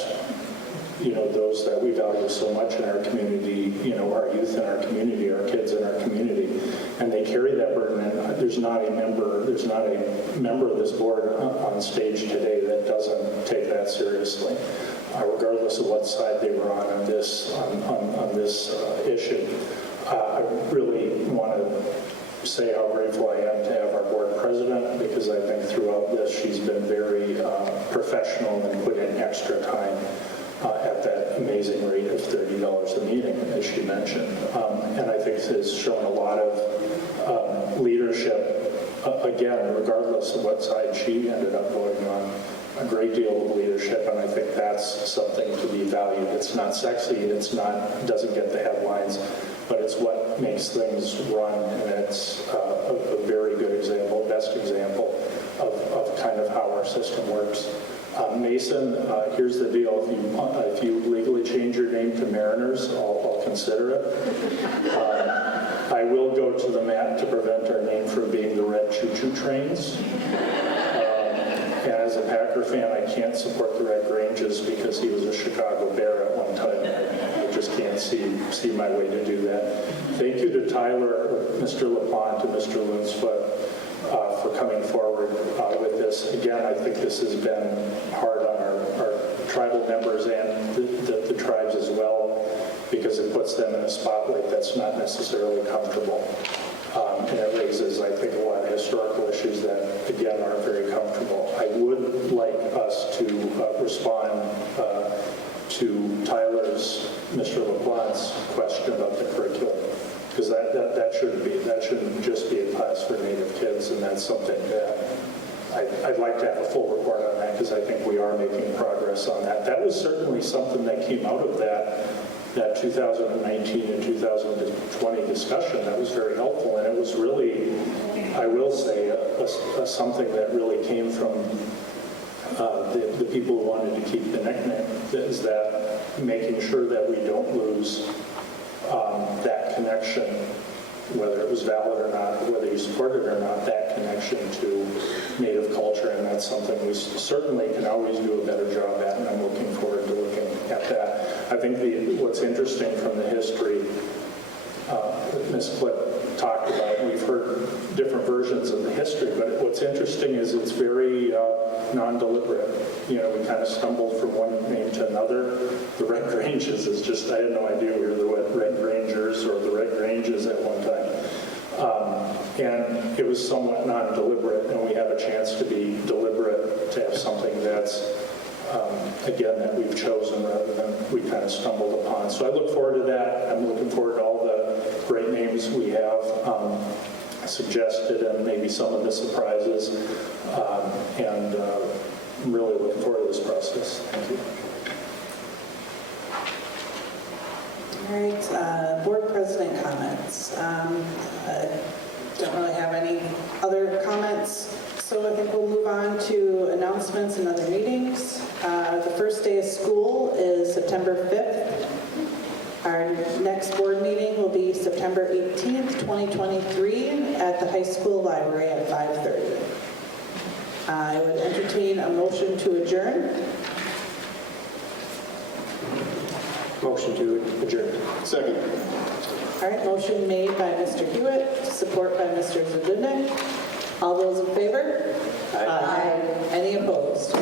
those that we value so much in our community, our youth in our community, our kids in our community, and they carry that burden. And there's not a member of this board on stage today that doesn't take that seriously, regardless of what side they were on this issue. I really want to say how grateful I am to have our board president, because I think throughout this she's been very professional and put in extra time at that amazing rate of $30 a meeting, as she mentioned. And I think has shown a lot of leadership, again, regardless of what side she ended up voting on, a great deal of leadership, and I think that's something to be valued. It's not sexy, doesn't get the headlines, but it's what makes things run, and it's a very good example, best example of kind of how our system works. Mason, here's the deal. If you legally change your name to Mariners, I'll consider it. I will go to the mat to prevent our name from being the Red Choo Choo Trains. And as a Packer fan, I can't support the Red Granges because he was a Chicago Bear at one time. I just can't see my way to do that. Thank you to Tyler, Mr. LaPlante, and Mr. Lunsfoot for coming forward with this. Again, I think this has been hard on our tribal members and the tribes as well, because it puts them in a spotlight that's not necessarily comfortable. And it raises, I think, a lot of historical issues that, again, aren't very comfortable. I would like us to respond to Tyler's, Mr. LaPlante's question about the curriculum, because that shouldn't just be a class for Native kids, and that's something that I'd like to have a full report on that, because I think we are making progress on that. That was certainly something that came out of that 2019 and 2020 discussion that was very helpful, and it was really, I will say, something that really came from the people who wanted to keep the nickname, is that making sure that we don't lose that connection, whether it was valid or not, whether you support it or not, that connection connection to Native culture, and that's something we certainly can always do a better job at, and I'm looking forward to looking at that. I think what's interesting from the history that Ms. Flip talked about, we've heard different versions of the history, but what's interesting is it's very non-deliberate. You know, we kind of stumbled from one name to another. The Red Granges is just, I had no idea we were the Red Rangers or the Red Granges at one time. And it was somewhat non-deliberate, and we have a chance to be deliberate, to have something that's, again, that we've chosen rather than we kind of stumbled upon. So I look forward to that. I'm looking forward to all the great names we have suggested and maybe some of the surprises. And I'm really looking forward to this process. Thank you. All right, board president comments. Don't really have any other comments, so I think we'll move on to announcements and other meetings. The first day of school is September 5th. Our next board meeting will be September 18th, 2023 at the high school library at 5:30. I would entertain a motion to adjourn. Motion to adjourn. Second. All right, motion made by Mr. Hewitt, support by Mr. Zadudnik. All those in favor? Aye. Any opposed?